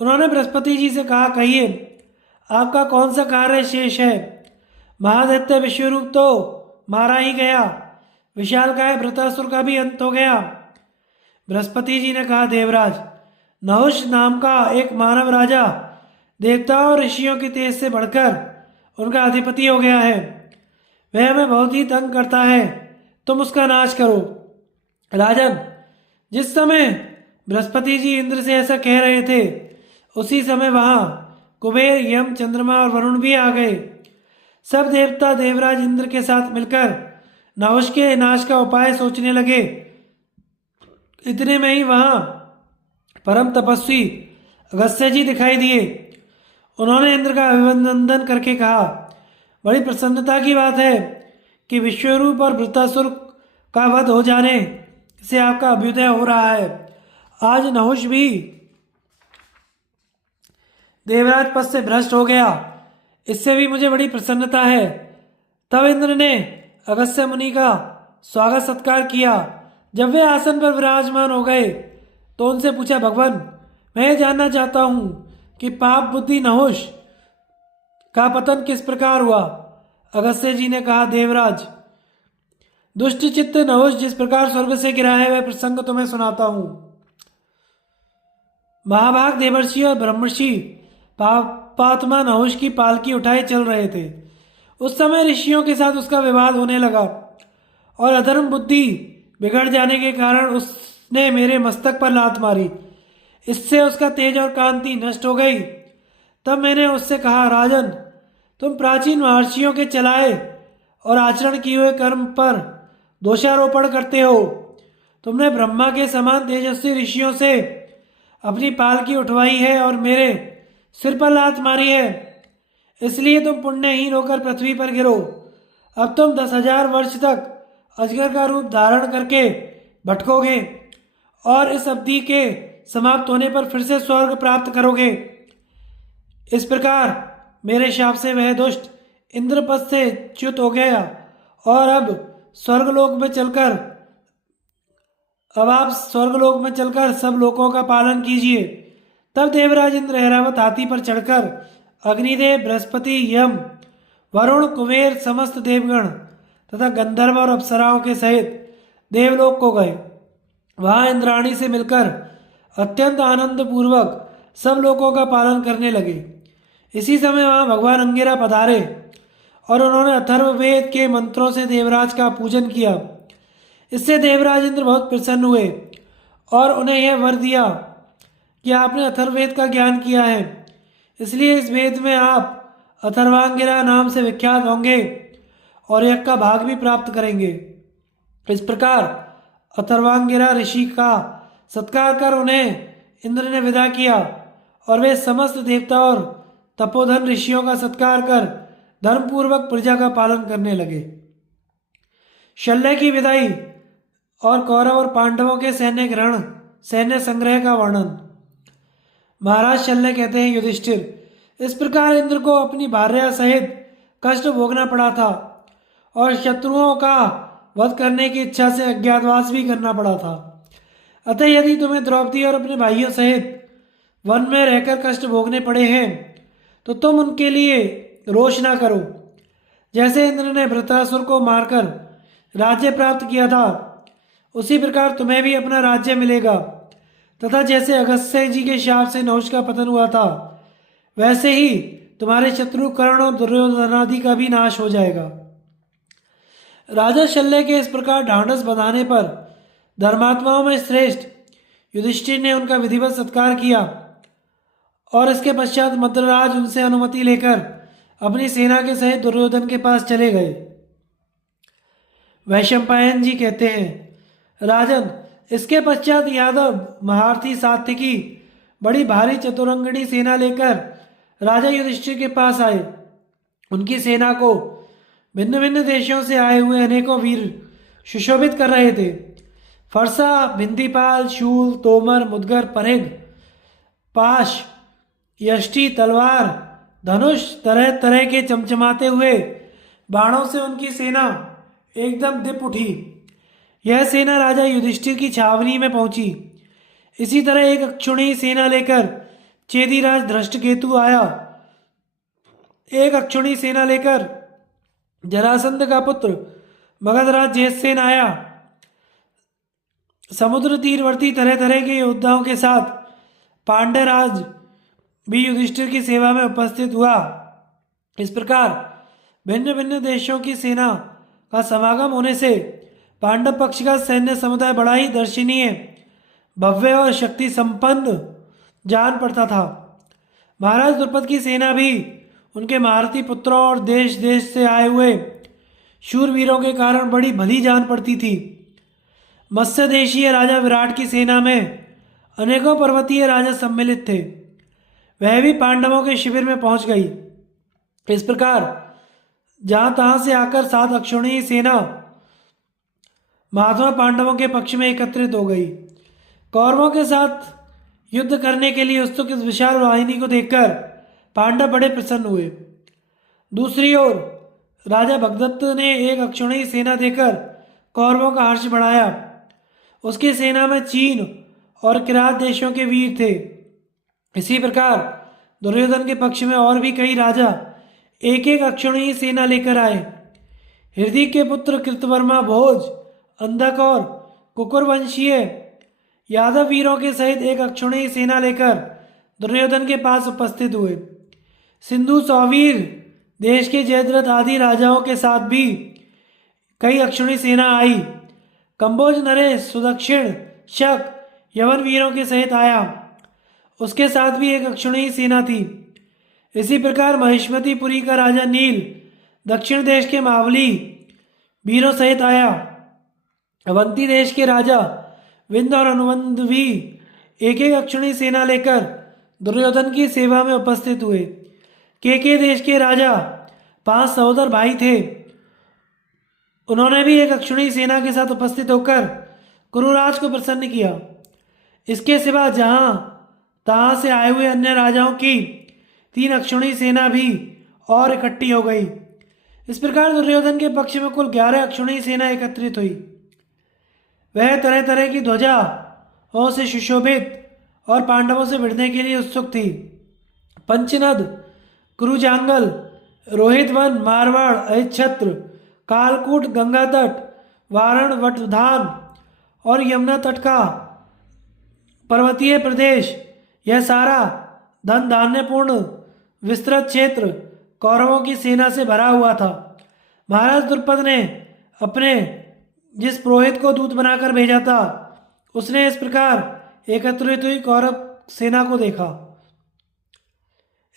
उन्होंने बृहस्पति जी से कहा, कहिए, आपका कौन सा कार्य शेष है? महादैत्य विश्वरूप तो मारा ही गया, विशालकाय भृतासुर का भी अंत हो गया। बृहस्पति जी ने कहा, देवराज, नहुष नाम का एक मानव राजा देवताओं और ऋषियों के तेज से बढ़कर उनका अधिपति हो गया है। वह हमें बहुत ही तंग करता है, तुम उसका नाश करो। राजन, जिस समय बृहस्पति जी इंद्र से ऐसा कह रहे थे उसी समय वहां कुबेर, यम, चंद्रमा और वरुण भी आ गए। सब देवता देवराज इंद्र के साथ मिलकर नहुष के नाश का उपाय सोचने लगे। इतने में ही वहां परम तपस्वी अगस्त्य जी दिखाई दिए। उन्होंने इंद्र का अभिनंदन करके कहा, बड़ी प्रसन्नता की बात है कि विश्वरूप और वृत्तासुर का वध हो जाने से आपका अभ्युदय हो रहा है। आज नहुष भी देवराज पद से भ्रष्ट हो गया, इससे भी मुझे बड़ी प्रसन्नता है। तब इंद्र ने अगस्त्य मुनि का स्वागत सत्कार किया। जब वे आसन पर विराजमान हो गए तो उनसे पूछा, भगवान, मैं ये जानना चाहता हूं कि पाप बुद्धि नहुष का पतन किस प्रकार हुआ? अगस्त्य जी ने कहा, देवराज, दुष्ट चित्त नहुष जिस प्रकार स्वर्ग से गिरा है वह प्रसंग तुम्हें सुनाता हूं। महाभाग देवर्षि और ब्रह्मर्षि पापात्मा नहुष की पालकी उठाए चल रहे थे। उस समय ऋषियों के साथ उसका विवाद होने लगा और अधर्म बुद्धि बिगड़ जाने के कारण उसने मेरे मस्तक पर लात मारी। इससे उसका तेज और कांति नष्ट हो गई। तब मैंने उससे कहा, राजन, तुम प्राचीन महर्षियों के चलाए और आचरण किए हुए कर्म पर दोषारोपण करते हो। तुमने ब्रह्मा के समान तेजस्वी ऋषियों से अपनी पालकी उठवाई है और मेरे सिर पर लात मारी है, इसलिए तुम पुण्यहीन होकर पृथ्वी पर गिरो। अब तुम 10,000 वर्ष तक अजगर का रूप धारण करके भटकोगे और इस अवधि के समाप्त होने पर फिर से स्वर्ग प्राप्त करोगे। इस प्रकार मेरे शाप से वह दुष्ट इंद्रपद से च्युत हो गया और अब आप स्वर्गलोक में चलकर सब लोकों का पालन कीजिए। तब देवराज इंद्र ऐरावत हाथी पर चढ़कर अग्निदेव, बृहस्पति, यम, वरुण, कुबेर, समस्त देवगण तथा गंधर्व और अप्सराओं के सहित देवलोक को गए। वहां इंद्राणी से मिलकर अत्यंत आनंद पूर्वक सब लोगों का पालन करने लगे। इसी समय वहां भगवान अंगिरा पधारे और उन्होंने अथर्ववेद के मंत्रों से देवराज का पूजन किया। इससे देवराज इंद्र बहुत प्रसन्न हुए और उन्हें यह वर दिया कि आपने अथर्ववेद का ज्ञान किया है, इसलिए इस वेद में आप अथर्वांगिरा नाम से विख्यात होंगे और यज्ञ का भाग भी प्राप्त करेंगे। इस प्रकार अथर्वांगिरा ऋषि का सत्कार कर उन्हें इंद्र ने विदा किया और वे समस्त देवता और तपोधन ऋषियों का सत्कार कर धर्मपूर्वक प्रजा का पालन करने लगे। शल्य की विदाई और कौरव और पांडवों के सैन्य संग्रह का वर्णन। महाराज शल्य कहते हैं, युधिष्ठिर, इस प्रकार इंद्र को अपनी भार्या सहित कष्ट भोगना पड़ा था और शत्रुओं का वध करने की इच्छा से अज्ञातवास भी करना पड़ा था। अतः यदि तुम्हें द्रौपदी और अपने भाइयों सहित वन में रहकर कष्ट भोगने पड़े हैं तो तुम उनके लिए रोष ना करो। जैसे इंद्र ने वृत्रासुर को मारकर राज्य प्राप्त किया था, उसी प्रकार तुम्हें भी अपना राज्य मिलेगा, तथा जैसे अगस्त्य जी के शाप से नहुष का पतन हुआ था, वैसे ही तुम्हारे शत्रु कर्ण और दुर्योधनादि का भी नाश हो जाएगा। राजा शल्य के इस प्रकार ढांढस बंधाने पर धर्मात्माओं में श्रेष्ठ युधिष्ठिर ने उनका विधिवत सत्कार किया और इसके पश्चात मद्रराज उनसे अनुमति लेकर अपनी सेना के सहित दुर्योधन के पास चले गए। वैशंपायन जी कहते हैं, राजन, इसके पश्चात यादव महारथी सात्विकी बड़ी भारी चतुरंगणी सेना लेकर राजा युधिष्ठिर के पास आए। उनकी सेना को भिन्न भिन्न देशों से आए हुए अनेकों वीर सुशोभित कर रहे थे। फरसा, बिंदीपाल, शूल, तोमर, मुदगर, परिघ, पाश, यष्टि, तलवार, धनुष, तरह तरह के चमचमाते हुए बाणों से उनकी सेना एकदम दीप उठी। यह सेना राजा युधिष्ठिर की छावनी में पहुंची। इसी तरह एक अक्षुणी सेना लेकर चेदीराज धृष्टकेतु आया। एक अक्षुणी सेना लेकर जरासंध का पुत्र मगधराज जयसेन आया। समुद्र तीरवर्ती तरह तरह के योद्धाओं के साथ पांड्यराज भी युधिष्ठिर की सेवा में उपस्थित हुआ। इस प्रकार भिन्न भिन्न देशों की सेना का समागम होने से पांडव पक्ष का सैन्य समुदाय बड़ा ही दर्शनीय, भव्य और शक्ति संपन्न जान पड़ता था। महाराज द्रुपद की सेना भी उनके महारथी पुत्रों और देश देश से आए हुए शूरवीरों के कारण बड़ी भली जान पड़ती थी। मत्स्य देशीय राजा विराट की सेना में अनेकों पर्वतीय राजा सम्मिलित थे। वह भी पांडवों के शिविर में पहुंच गई। इस प्रकार जहां तहां से आकर 7 अक्षौहिणी सेना महात्मा पांडवों के पक्ष में एकत्रित हो गई। कौरवों के साथ युद्ध करने के लिए उत्सुक इस विशाल वाहिनी को देखकर पांडव बड़े प्रसन्न हुए। दूसरी ओर राजा भगदत्त ने एक अक्षौहिणी सेना देकर कौरवों का हर्ष बढ़ाया। उसकी सेना में चीन और किरात देशों के वीर थे। इसी प्रकार दुर्योधन के पक्ष में और भी कई राजा एक एक अक्षौहिणी सेना लेकर आए। हृदय के पुत्र कृतवर्मा, भोज, अंधक और कुकुरवंशीय यादव वीरों के सहित एक अक्षौहिणी सेना लेकर दुर्योधन के पास उपस्थित हुए। सिंधु सौवीर देश के जयद्रथ आदि राजाओं के साथ भी कई अक्षौहिणी सेना आई। कंबोज नरेश, सुदक्षिण, शक, यवन वीरों के सहित आया। उसके साथ भी एक अक्षौहिणी सेना थी। इसी प्रकार महिष्मतीपुरी का राजा नील दक्षिण देश के महाबली वीरों सहित आया। अवंती देश के राजा विंध्य और अनुबंध भी एक एक अक्षौहिणी सेना लेकर दुर्योधन की सेवा में उपस्थित हुए। केके देश के राजा 5 सहोदर भाई थे। उन्होंने भी एक अक्षौहिणी सेना के साथ उपस्थित होकर कुरुराज को प्रसन्न किया। इसके सिवा जहां तहां से आए हुए अन्य राजाओं की 3 अक्षौहिणी सेना भी और इकट्ठी हो गई। इस प्रकार दुर्योधन के पक्ष में कुल 11 अक्षौहिणी सेना एकत्रित हुई। वह तरह तरह की ध्वजाओं से सुशोभित और पांडवों से भिड़ने के लिए उत्सुक थी। पंचनद, कुरुजांगल, रोहितवन, मारवाड़, अहिच्छत्र, कालकूट, गंगा तट, वारण, वटधान और यमुना तट का पर्वतीय प्रदेश, यह सारा धन धान्यपूर्ण विस्तृत क्षेत्र कौरवों की सेना से भरा हुआ था। महाराज द्रुपद ने अपने जिस पुरोहित को दूत बनाकर भेजा था, उसने इस प्रकार एकत्रित हुई कौरव सेना को देखा।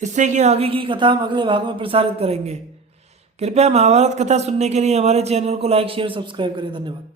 इससे कि आगे की कथा हम अगले भाग में प्रसारित करेंगे। कृपया महाभारत कथा सुनने के लिए हमारे चैनल को लाइक शेयर सब्सक्राइब करें। धन्यवाद।